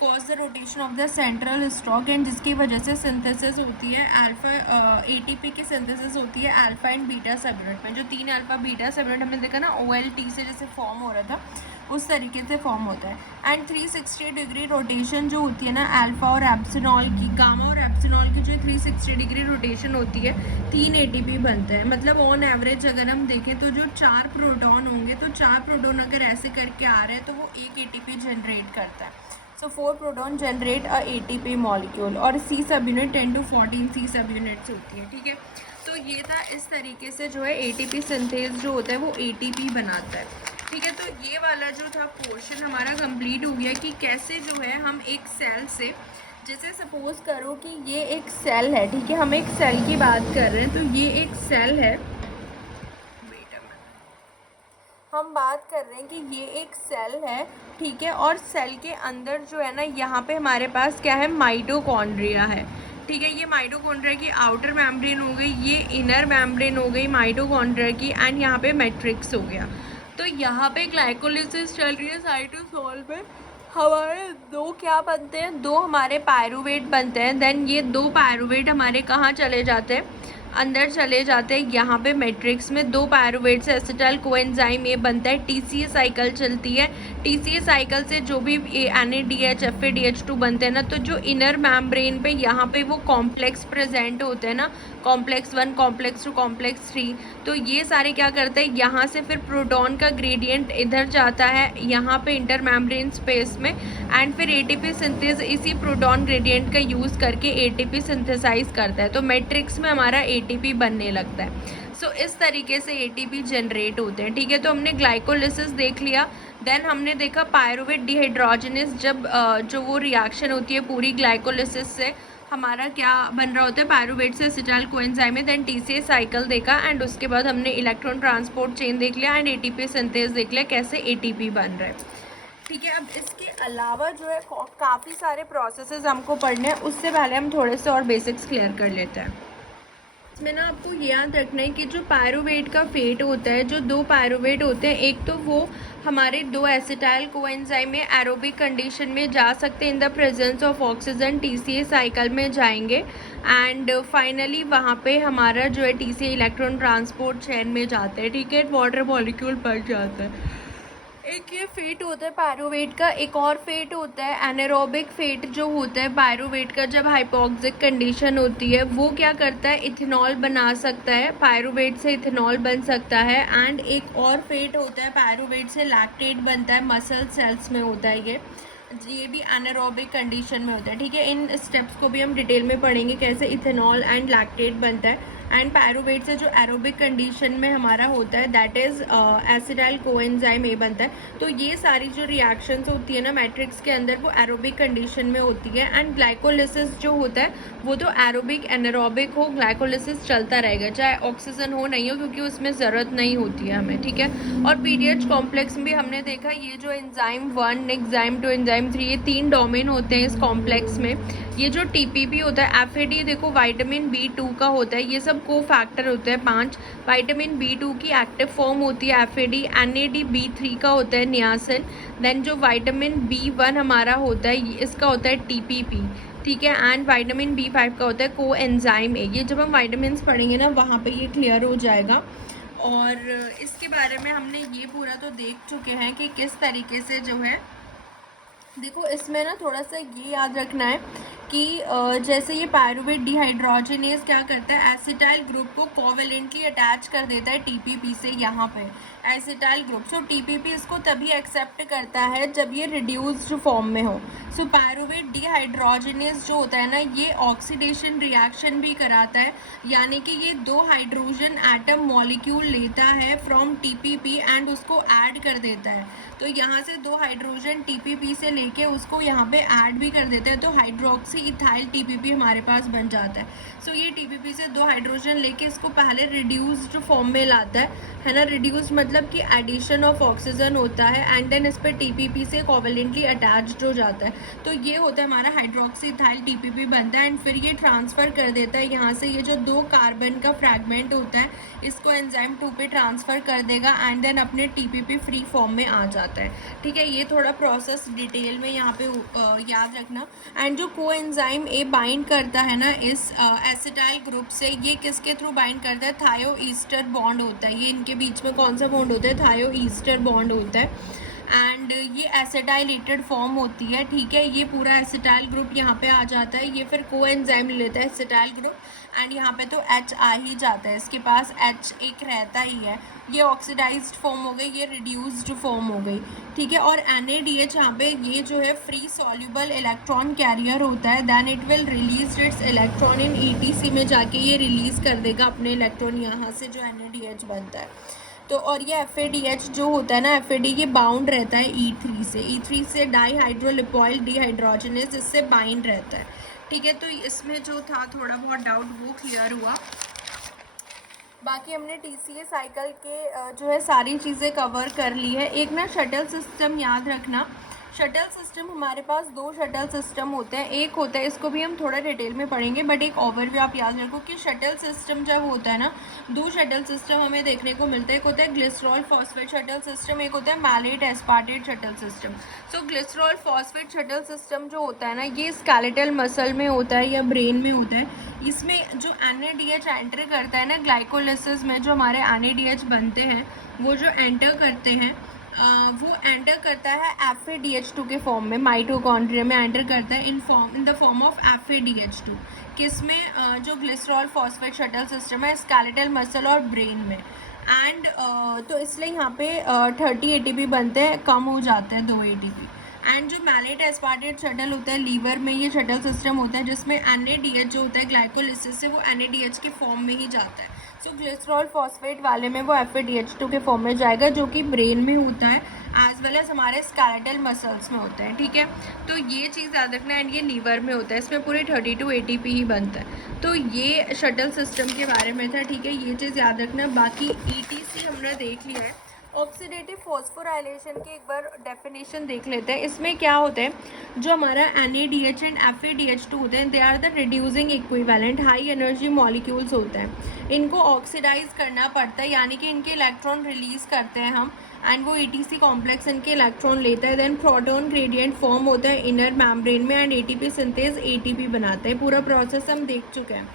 cause the rotation of the central stock, and जिसकी वजह से सिंथेसिस होती है अल्फा, एटीपी की सिंथेसिस होती है अल्फा एंड बीटा सब यूनिट में। जो 3 अल्फा बीटा सब यूनिट हमने देखा ना OLT से जैसे फॉर्म हो रहा था, उस तरीके से फॉर्म होता है। एंड 360 डिग्री रोटेशन जो होती है ना अल्फा और एप्सिनॉल की, गामा और एप्सिनॉल की जो 360 डिग्री रोटेशन होती है, 3 ATP बनते हैं। मतलब ऑन एवरेज अगर हम देखें तो जो 4 प्रोटॉन होंगे, तो 4 प्रोटॉन अगर ऐसे करके आ रहे हैं तो वो 1 ATP जनरेट करता है। सो 4 proton generate a ATP molecule, और सी सब यूनिट 10 to 14 सी सब यूनिट्स होती है। ठीक है, तो ये था, इस तरीके से जो है ATP सिंथेज जो होता है वो ATP बनाता है। ठीक है, तो ये वाला जो था पोर्शन हमारा कंप्लीट हो गया कि कैसे जो है हम एक सेल से, जैसे सपोज करो कि ये एक सेल है, ठीक है, हम एक सेल की बात कर रहे हैं, तो ये एक सेल है, हम बात कर रहे हैं कि ये एक सेल है, ठीक है, और सेल के अंदर जो है ना यहाँ पे हमारे पास क्या है, माइटोकॉन्ड्रिया है। ठीक है, ये माइटोकॉन्ड्रिया की आउटर मेम्ब्रेन हो गई, ये इनर मेम्ब्रेन हो गई माइटोकॉन्ड्रिया की, एंड यहाँ पे मैट्रिक्स हो गया। तो यहाँ पे ग्लाइकोलिसिस चल रही है साइटोसोल में, हमारे 2 क्या बनते हैं, 2 हमारे पायरुवेट बनते हैं। देन ये 2 पायरुवेट हमारे कहाँ चले जाते हैं, अंदर चले जाते हैं, यहाँ पे मैट्रिक्स में 2 पायरुवेट से एसिटाइल कोएंजाइम ये बनता है, TCA साइकिल चलती है। TCA साइकिल से जो भी NADH FADH2 बनते हैं ना, तो जो इनर मेम्ब्रेन पे यहाँ पे वो कॉम्प्लेक्स प्रेजेंट होते हैं ना, कॉम्प्लेक्स 1, कॉम्प्लेक्स 2, कॉम्प्लेक्स 3, तो ये सारे क्या करते हैं, यहाँ से फिर प्रोटॉन का ग्रेडियंट इधर जाता है यहाँ पे इंटर मेम्ब्रेन स्पेस में, एंड फिर ATP सिंथेस इसी प्रोटॉन ग्रेडियंट का यूज़ करके ATP सिंथेसाइज करता है। तो मैट्रिक्स में हमारा ATP बनने लगता है। सो इस तरीके से ATP जनरेट होते हैं। ठीक है, तो हमने ग्लाइकोलिसिस देख लिया। देन हमने देखा पायरुवेट डिहाइड्रोजनेस, जब जो वो रिएक्शन होती है पूरी ग्लाइकोलिसिस से, हमारा क्या बन रहा होता है, पायरुवेट से एसिटाइल कोएंजाइम में, देन TCA साइकिल देखा, एंड उसके बाद हमने इलेक्ट्रॉन ट्रांसपोर्ट चेन देख लिया, एंड ATP सिंथेस देख लिया कैसे ATP बन रहा है। ठीक है, अब इसके अलावा जो है काफ़ी सारे प्रोसेसेस हमको पढ़ने हैं, उससे पहले हम थोड़े से और बेसिक्स क्लियर कर लेते हैं। इसमें ना आपको याद रखना है कि जो पायरुवेट का फेट होता है, जो 2 पायरुवेट होते हैं, एक तो वो हमारे 2 एसिटाइल कोएंजाइम में एरोबिक कंडीशन में जा सकते हैं in the presence of oxygen, TCA cycle में जाएंगे, एंड फाइनली वहाँ पे हमारा जो है TCA इलेक्ट्रॉन ट्रांसपोर्ट चेन में जाते हैं। ठीक है, वाटर मॉलिक्यूल बन जाता है। एक ये फेट होता है पायरुवेट का, एक और फेट होता है एनारोबिक फेट जो होता है पायरुवेट का, जब हाइपोक्सिक कंडीशन होती है, वो क्या करता है, इथेनॉल बना सकता है, पायरुवेट से इथेनॉल बन सकता है। एंड एक और फेट होता है पायरुवेट से लैक्टेट बनता है, मसल सेल्स में होता है ये भी एनारोबिक कंडीशन में होता है। ठीक है, इन स्टेप्स को भी हम डिटेल में पढ़ेंगे कैसे इथेनॉल एंड लैक्टेट बनता है। एंड पायरुवेट से जो एरोबिक कंडीशन में हमारा होता है, that is acetyl coenzyme A बनता है। तो ये सारी जो रिएक्शंस होती है ना मैट्रिक्स के अंदर, वो एरोबिक कंडीशन में होती है। एंड ग्लाइकोलिसिस जो होता है वो तो एरोबिक एनारोबिक हो, ग्लाइकोलिसिस चलता रहेगा, चाहे ऑक्सीजन हो नहीं हो, क्योंकि उसमें ज़रूरत नहीं होती है हमें। ठीक है, और पीरियड कॉम्प्लेक्स में भी हमने देखा, ये जो एंजाइम 1, एंजाइम 2, एंजाइम 3, ये 3 डोमेन होते हैं इस कॉम्प्लेक्स में। ये जो TPP होता है, FAD देखो विटामिन B2 का होता है, ये सब को फैक्टर होते हैं 5। विटामिन B2 की एक्टिव फॉर्म होती है FAD, NADB3 का होता है नियासिन, देन जो विटामिन B1 हमारा होता है इसका होता है TPP। ठीक है, एंड विटामिन B5 का होता है कोएंजाइम ए। ये जब हम विटामिन पढ़ेंगे ना वहाँ पे ये क्लियर हो जाएगा। और इसके बारे में हमने ये पूरा तो देख चुके हैं कि किस तरीके से जो है देखो इसमें ना थोड़ा सा ये याद रखना है कि जैसे ये पायरुवेट डिहाइड्रोजनेज क्या करता है, एसिटाइल ग्रुप को कोवेलेंटली अटैच कर देता है टीपीपी से, यहाँ पे एसिटाइल ग्रुप। सो टीपीपी इसको तभी एक्सेप्ट करता है जब ये रिड्यूस्ड फॉर्म में हो। सो पायरुवेट डिहाइड्रोजनेज जो होता है ना, ये ऑक्सीडेशन रिएक्शन भी कराता है, यानी कि ये 2 हाइड्रोजन एटम मॉलिक्यूल लेता है फ्रॉम टीपीपी एंड उसको ऐड कर देता है। तो यहाँ से 2 हाइड्रोजन टीपीपी से लेके उसको यहाँ पे ऐड भी कर देते हैं, तो हाइड्रोक्सी इथाइल टीपीपी हमारे पास बन जाता है। सो ये टीपीपी से 2 हाइड्रोजन लेके इसको पहले रिड्यूस्ड फॉर्म में लाता है ना। रिड्यूस्ड मतलब कि एडिशन ऑफ ऑक्सीजन होता है एंड देन इस पर टीपीपी से कोवेलेंटली अटैच्ड हो जाता है। तो ये होता है हमारा हाइड्रोक्सी इथाइल टीपीपी बनता है एंड फिर ये ट्रांसफ़र कर देता है यहाँ से, ये जो 2 कार्बन का फ्रैगमेंट होता है इसको एंजाइम 2 पे ट्रांसफ़र कर देगा एंड देन अपने टीपीपी फ्री फॉर्म में आ जाता है। ठीक है, ये थोड़ा प्रोसेस डिटेल में यहाँ पे याद रखना। एंड जो को एंजाइम ए बाइंड करता है ना इस एसिटाइल ग्रुप से, ये किसके थ्रू बाइंड करता है, थायो ईस्टर बॉन्ड होता है। ये इनके बीच में कौन सा बॉन्ड होता है, थायो ईस्टर बॉन्ड होता है एंड ये एसिटाइलेटेड फॉर्म होती है। ठीक है, ये पूरा एसिटाइल ग्रुप यहाँ पे आ जाता है, ये फिर को एंजाइम लेता है एसिटाइल ग्रुप एंड यहाँ पे तो H आ ही जाता है, इसके पास H एक रहता ही है। ये ऑक्सीडाइज्ड फॉर्म हो गई, ये रिड्यूस्ड फॉर्म हो गई। ठीक है, और NaDH यहाँ पे ये जो है फ्री सॉल्यूबल इलेक्ट्रॉन कैरियर होता है, then it will release its electron in ETC में जाके ये रिलीज़ कर देगा अपने इलेक्ट्रॉन, यहाँ से जो NaDH बनता है। तो और ये FADH जो होता है ना, FAD ये बाउंड रहता है E3 से, E3 से डाईहाइड्रोलिपोइल डिहाइड्रोजनेज इससे बाइंड रहता है। ठीक है, तो इसमें जो था थोड़ा बहुत डाउट वो क्लियर हुआ। बाकी हमने TCA साइकिल के जो है सारी चीज़ें कवर कर ली है। एक ना शटल सिस्टम याद रखना, शटल सिस्टम हमारे पास 2 शटल सिस्टम होते हैं। एक होता है, इसको भी हम थोड़ा डिटेल में पढ़ेंगे बट एक ओवरव्यू आप याद रखो कि शटल सिस्टम जब होता है ना, 2 शटल सिस्टम हमें देखने को मिलता है। एक होता है ग्लिसरॉल फॉस्फेट शटल सिस्टम, एक होता है मैलेट एस्पार्टेट शटल सिस्टम। सो ग्लिसरॉल फॉस्फेट शटल सिस्टम जो होता है ना, ये स्केलेटल मसल में होता है या ब्रेन में होता है। इसमें जो NaDH एंटर करता है ना ग्लाइकोलिसिस में, जो हमारे NaDH बनते हैं वो जो एंटर करते हैं वो एंटर करता है FADH2 के फॉर्म में, माइटोकॉन्ड्रिया में एंटर करता है in the form of FADH2। किस में, जो ग्लिसरॉल फॉस्फेट शटल सिस्टम है स्केलेटल मसल और ब्रेन में। एंड तो इसलिए यहाँ पे 30 ATP बनते हैं, कम हो जाते हैं 2 ATP। एंड जो मैलेट एस्पार्टेट शटल होता है लीवर में, ये शटल सिस्टम होता है जिसमें NaDH जो होता है ग्लाइकोलिसिस से वो NaDH के फॉर्म में ही जाता है। सो ग्लिसरॉल फॉस्फेट वाले में वो FADH2 के फॉर्म में जाएगा जो कि ब्रेन में होता है एज वेल एज हमारे स्केलेटल मसल्स में होता है। ठीक है, तो ये चीज़ याद रखना। एंड ये लीवर में होता है, इसमें पूरे 32 ATP ही बनता है। तो ये शटल सिस्टम के बारे में था। ठीक है, ये चीज़ याद रखना। बाकी ETC हमने देख लिया है। ऑक्सीडेटिव फॉस्फोराइलेशन की एक बार डेफिनेशन देख लेते हैं। इसमें क्या होता है, जो हमारा NaDH एंड FADH2 होते हैं, they are the reducing equivalent high energy molecules होते हैं। इनको ऑक्सीडाइज करना पड़ता है, यानी कि इनके इलेक्ट्रॉन रिलीज करते हैं हम एंड वो ETC कॉम्प्लेक्स इनके इलेक्ट्रॉन लेता है। देन प्रोटॉन ग्रेडियंट फॉर्म होता है इनर मेम्ब्रेन में एंड ATP सिंथेज ATP बनाता है। पूरा प्रोसेस हम देख चुके हैं।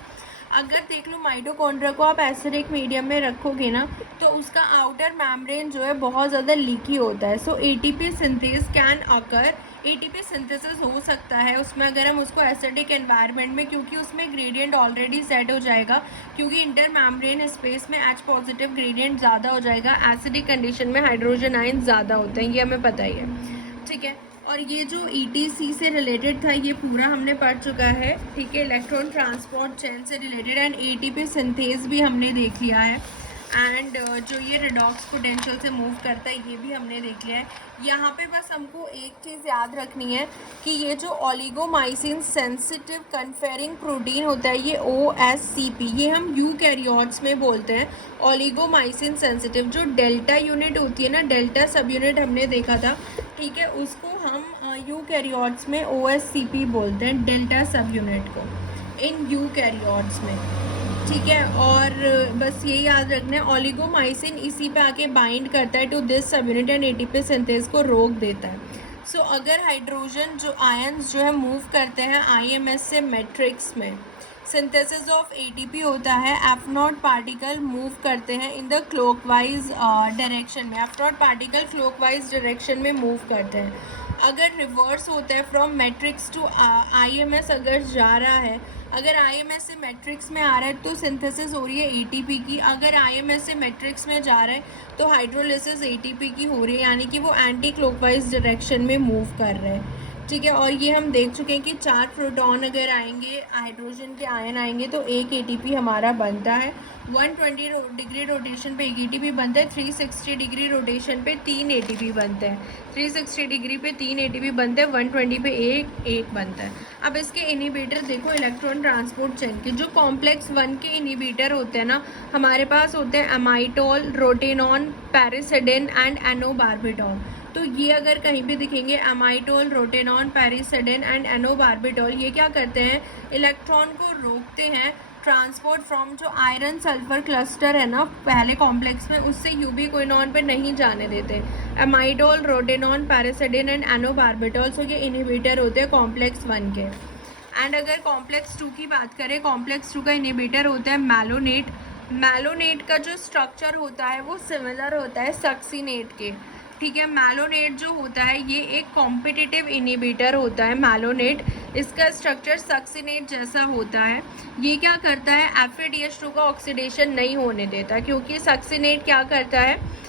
अगर देख लो माइटोकॉन्ड्रिया को आप एसिडिक मीडियम में रखोगे ना, तो उसका आउटर मेम्ब्रेन जो है बहुत ज़्यादा लीकी होता है। सो ATP synthase can occur, ATP synthesis हो सकता है उसमें अगर हम उसको एसिडिक एनवायरनमेंट में, क्योंकि उसमें ग्रेडियंट ऑलरेडी सेट हो जाएगा, क्योंकि इंटर मेम्ब्रेन स्पेस में H पॉजिटिव ग्रेडियंट ज़्यादा हो जाएगा। एसिडिक कंडीशन में हाइड्रोजन आयन ज़्यादा होते हैं, ये हमें पता ही है। ठीक है, और ये जो ETC से रिलेटेड था ये पूरा हमने पढ़ चुका है। ठीक है, इलेक्ट्रॉन ट्रांसपोर्ट चेन से रिलेटेड एंड ATP सिंथेज भी हमने देख लिया है। एंड जो ये रिडॉक्स पोटेंशियल से मूव करता है ये भी हमने देख लिया है। यहाँ पे बस हमको एक चीज़ याद रखनी है कि ये जो ओलिगोमाइसिन सेंसिटिव कन्फेरिंग प्रोटीन होता है ये OSCP, ये हम यूकैरियोट्स में बोलते हैं। ओलिगोमाइसिन सेंसिटिव जो डेल्टा यूनिट होती है ना, डेल्टा सब यूनिट हमने देखा था। ठीक है, उसको हम यूकैरियोट्स में OSCP बोलते हैं, डेल्टा सब यूनिट को इन यूकैरियोट्स में। ठीक है, और बस ये याद रखना है ओलिगोमाइसिन इसी पे आके बाइंड करता है to this subunit and ATP synthase को रोक देता है। सो अगर हाइड्रोजन जो आयंस जो है मूव करते हैं IMS से मैट्रिक्स में, सिंथेसिस ऑफ ATP होता है, F0 पार्टिकल मूव करते हैं इन द क्लॉकवाइज डायरेक्शन में, F0 पार्टिकल क्लॉकवाइज डायरेक्शन में मूव करते हैं। अगर रिवर्स होता है फ्रॉम मैट्रिक्स टू आईएमएस, अगर जा रहा है, अगर आईएमएस से मैट्रिक्स में आ रहा है तो सिंथेसिस हो रही है एटीपी की, अगर आईएमएस से मैट्रिक्स में जा रहा है तो हाइड्रोलिसिस एटीपी की हो रही है, यानी कि वो एंटी क्लॉकवाइज डायरेक्शन में मूव कर रहे हैं, ठीक है। और ये हम देख चुके हैं कि 4 प्रोटॉन अगर आएंगे, हाइड्रोजन के आयन आएंगे तो एक एटीपी हमारा बनता है। 120 डिग्री रोटेशन पे एक एटीपी बनता है, 360 डिग्री रोटेशन पे 3 एटीपी बनते हैं, 360 डिग्री पे 3 एटीपी बनते हैं, 120 पे एक बनता है। अब इसके इनिबिटर देखो, इलेक्ट्रॉन ट्रांसपोर्ट चेन के जो कॉम्प्लेक्स 1 के इनिबिटर होते हैं ना, हमारे पास होते हैं अमाइटोल, रोटेनॉन, पैरिसिडिन एंड एनोबार्बिटॉल। तो ये अगर कहीं भी दिखेंगे, अमाइटोल, रोटेनॉन, पैरिसिडिन एंड एनोबार्बिटॉल, ये क्या करते हैं, इलेक्ट्रॉन को रोकते हैं ट्रांसपोर्ट फ्रॉम जो आयरन सल्फर क्लस्टर है ना पहले कॉम्प्लेक्स में, उससे यूबीक्विनॉन पे नहीं जाने देते। अमाइटोल, रोटेनॉन, पैरिसिडिन एंड एनोबार्बिटॉल, सो ये इनिबिटर होते हैं कॉम्प्लेक्स 1 के। एंड अगर कॉम्प्लेक्स 2 की बात करें, कॉम्प्लेक्स 2 का इनिबिटर होता है मैलोनेट। मैलोनेट का जो स्ट्रक्चर होता है वो सिमिलर होता है सक्सीनेट के, ठीक है। मैलोनेट जो होता है ये एक कॉम्पिटिटिव इनिबिटर होता है मैलोनेट, इसका स्ट्रक्चर सक्सीनेट जैसा होता है। ये क्या करता है, FeDH2 का ऑक्सीडेशन नहीं होने देता, क्योंकि सक्सीनेट क्या करता है,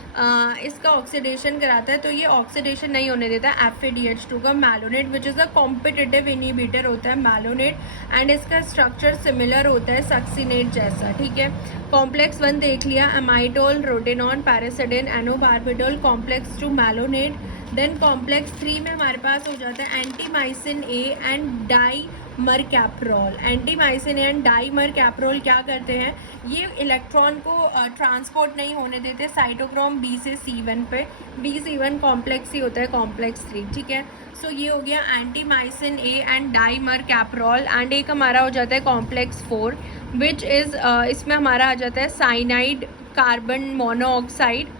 इसका ऑक्सीडेशन कराता है, तो ये ऑक्सीडेशन नहीं होने देता FeDH2 का malonate, which is a competitive inhibitor होता है मैलोनेट, एंड इसका स्ट्रक्चर सिमिलर होता है सक्सीनेट जैसा, ठीक है। कॉम्प्लेक्स 1 देख लिया, amytal, rotenone, piericidin, amobarbital, complex 2 malonate. Then complex 3 में हमारे पास हो जाता है एंटीमाइसिन ए एंड डाईमरकैप्रोल। एंटीमाइसिन एंड डाईमरकैप्रोल क्या करते हैं, ये इलेक्ट्रॉन को ट्रांसपोर्ट नहीं होने देते साइटोक्रोम बी से C1 पे, BC1 कॉम्प्लेक्स ही होता है कॉम्प्लेक्स 3, ठीक है। सो ये हो गया एंटीमाइसिन ए एंड डाईमरकैप्रोल। एंड एक हमारा हो जाता है कॉम्प्लेक्स 4, विच इज़ इसमें हमारा आ जाता है cyanide carbon monoxide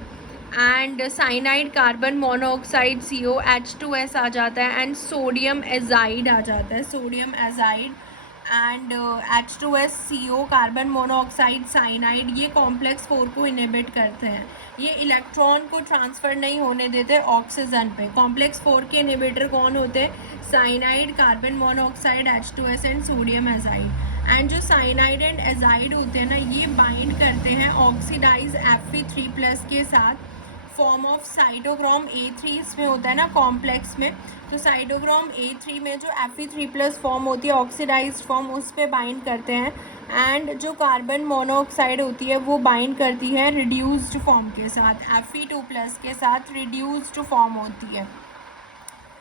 and cyanide carbon monoxide COH2S आ जाता है, एंड सोडियम एजाइड आ जाता है, sodium azide and H2SCO carbon monoxide cyanide. ये कॉम्प्लेक्स 4 को इनहिबिट करते हैं, ये इलेक्ट्रॉन को ट्रांसफ़र नहीं होने देते ऑक्सीजन पे। कॉम्प्लेक्स 4 के इनहिबिटर कौन होते हैं, cyanide, carbon monoxide, H2S and sodium azide. And जो साइनाइड एंड एजाइड होते हैं ना, ये बाइंड करते हैं ऑक्सीडाइज Fe3+ के साथ, फॉर्म ऑफ साइटोक्रोम A3 इसमें होता है ना कॉम्प्लेक्स में, तो साइटोक्रोम A3 में जो Fe3+ फॉर्म होती है ऑक्सीडाइज्ड फॉर्म, उस पे बाइंड करते हैं। एंड जो कार्बन मोनोऑक्साइड होती है वो बाइंड करती है रिड्यूस्ड फॉर्म के साथ, Fe2+ के साथ रिड्यूस्ड फॉर्म होती है,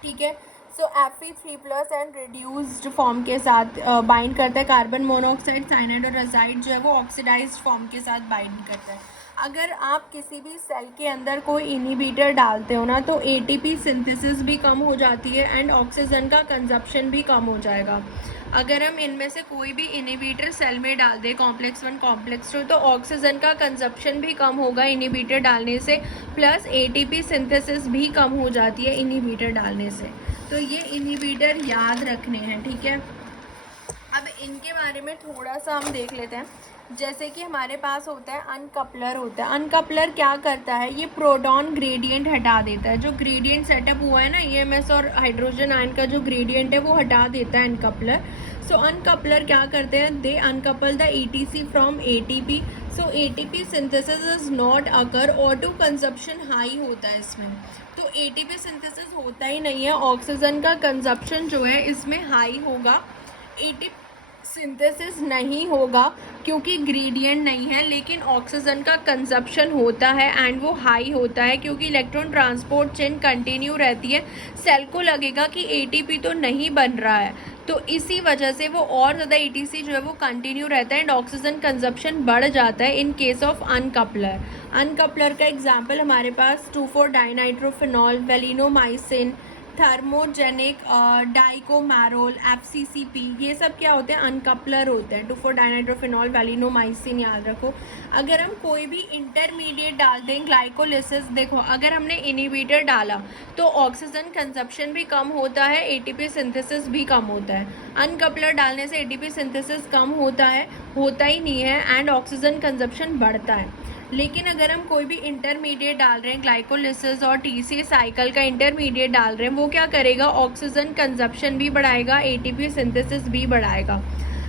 ठीक है। सो Fe3+ एंड रिड्यूस्ड फॉर्म के साथ बाइंड करता है कार्बन मोनोऑक्साइड, साइनाइड और एजाइड जो है वो ऑक्सीडाइज्ड फॉर्म के साथ बाइंड करता है। अगर आप किसी भी सेल के अंदर कोई इनिबिटर डालते हो ना, तो एटीपी सिंथेसिस भी कम हो जाती है एंड ऑक्सीजन का कंजप्शन भी कम हो जाएगा। अगर हम इनमें से कोई भी इनिबिटर सेल में डाल दें, कॉम्प्लेक्स 1 कॉम्प्लेक्स 2, तो ऑक्सीजन का कंजप्शन भी कम होगा इनिबिटर डालने से, प्लस एटीपी सिंथेसिस भी कम हो जाती है इनिबिटर डालने से। तो ये इनिबिटर याद रखने हैं, ठीक है। अब इनके बारे में थोड़ा सा हम देख लेते हैं। जैसे कि हमारे पास होता है अनकपलर होता है, अनकपलर क्या करता है, ये प्रोटॉन ग्रेडियंट हटा देता है। जो ग्रेडियंट सेटअप हुआ है ना EMS और हाइड्रोजन आयन का जो ग्रेडियंट है वो हटा देता है अनकपलर। सो अनकपलर क्या करते हैं, they uncouple the ETC from ATP। So ATP synthesis is not occur, auto consumption high होता है इसमें, तो ATP सिंथेसिस होता ही नहीं है, ऑक्सीजन का कंजप्शन जो है इसमें हाई होगा, ATP सिंथेसिस नहीं होगा क्योंकि ग्रेडियंट नहीं है, लेकिन ऑक्सीजन का कंजप्शन होता है एंड वो हाई होता है, क्योंकि इलेक्ट्रॉन ट्रांसपोर्ट चेन कंटिन्यू रहती है। सेल को लगेगा कि ATP तो नहीं बन रहा है, तो इसी वजह से वो और ज़्यादा ETC जो है वो कंटिन्यू रहता है एंड ऑक्सीजन कंजप्शन बढ़ जाता है इन केस ऑफ अनकपलर। अनकपलर का एग्जाम्पल हमारे पास 2,4-डाइनाइट्रोफिनॉल, वेलिनोमाइसिन, थर्मोजेनिक डाइकोमैरोल, FCCP, ये सब क्या होते हैं, अनकपलर होते हैं। 2,4-डाइनाइट्रोफिनॉल, वेलिनोमाइसिन याद रखो। अगर हम कोई भी इंटरमीडिएट डालते हैं, ग्लाइकोलिसिस, देखो अगर हमने इनिबिटर डाला तो ऑक्सीजन कंजप्शन भी कम होता है, ATP सिंथेसिस भी कम होता है। अनकपलर डालने से ATP सिंथेसिस कम होता है, होता ही नहीं है, एंड ऑक्सीजन कंजप्शन बढ़ता है। लेकिन अगर हम कोई भी इंटरमीडिएट डाल रहे हैं, ग्लाइकोलिसिस और टीसी साइकिल का इंटरमीडिएट डाल रहे हैं, वो क्या करेगा, ऑक्सीजन कंजप्शन भी बढ़ाएगा, एटीपी सिंथेसिस भी बढ़ाएगा।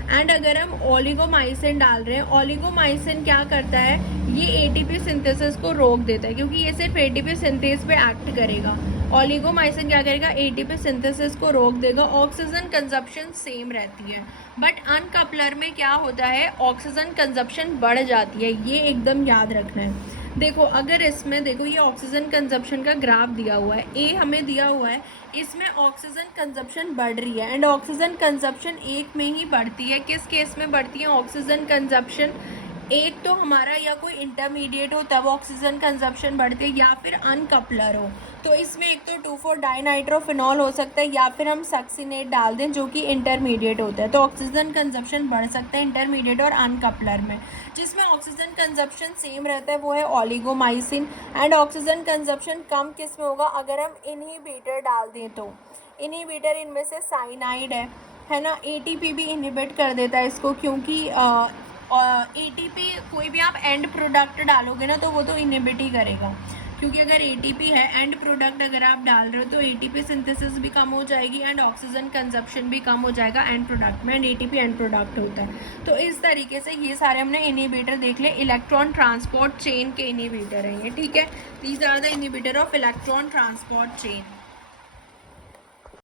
एंड अगर हम ओलिगोमाइसिन डाल रहे हैं, ओलिगोमाइसिन क्या करता है, ये एटीपी सिंथेसिस को रोक देता है, क्योंकि ये सिर्फ एटीपी सिंथेस पे एक्ट करेगा। ओलिगोमाइसिन क्या करेगा, एटीपी सिंथेसिस को रोक देगा, ऑक्सीजन कंजप्शन सेम रहती है। बट अनकपलर में क्या होता है, ऑक्सीजन कंजप्शन बढ़ जाती है, ये एकदम याद रखना है। देखो अगर इसमें देखो ये ऑक्सीजन कंजप्शन का ग्राफ दिया हुआ है, ए हमें दिया हुआ है, इसमें ऑक्सीजन कंजप्शन बढ़ रही है एंड ऑक्सीजन कंजप्शन एक में ही बढ़ती है। किस केस में बढ़ती है ऑक्सीजन कंजप्शन, एक तो हमारा या कोई इंटरमीडिएट हो तब ऑक्सीजन कंजप्शन बढ़ती है, या फिर अनकपलर हो, तो इसमें एक तो 2,4-डाइनाइट्रोफिनॉल हो सकता है, या फिर हम सक्सिनेट डाल दें जो कि इंटरमीडिएट होता है, तो ऑक्सीजन कंजप्शन बढ़ सकता है इंटरमीडिएट और अनकपलर में। जिसमें ऑक्सीजन कंजप्शन सेम रहता है वो है ओलिगोमाइसिन। एंड ऑक्सीजन कंजप्शन कम किस में होगा, अगर हम इनहिबिटर डाल दें तो। इनहिबिटर इनमें से साइनाइड है ना, एटीपी भी इनहिबिट कर देता है इसको, क्योंकि एटीपी कोई भी आप एंड प्रोडक्ट डालोगे ना तो वो तो इनहिबिट ही करेगा, क्योंकि अगर एटीपी है एंड प्रोडक्ट अगर आप डाल रहे हो तो एटीपी सिंथेसिस भी कम हो जाएगी एंड ऑक्सीजन कंजप्शन भी कम हो जाएगा एंड प्रोडक्ट में, एंड एटीपी एंड प्रोडक्ट होता है। तो इस तरीके से ये सारे हमने इनहिबिटर देख ले, इलेक्ट्रॉन ट्रांसपोर्ट चेन के इनहिबिटर हैं ये, ठीक है। These are the inhibitor of electron transport chain.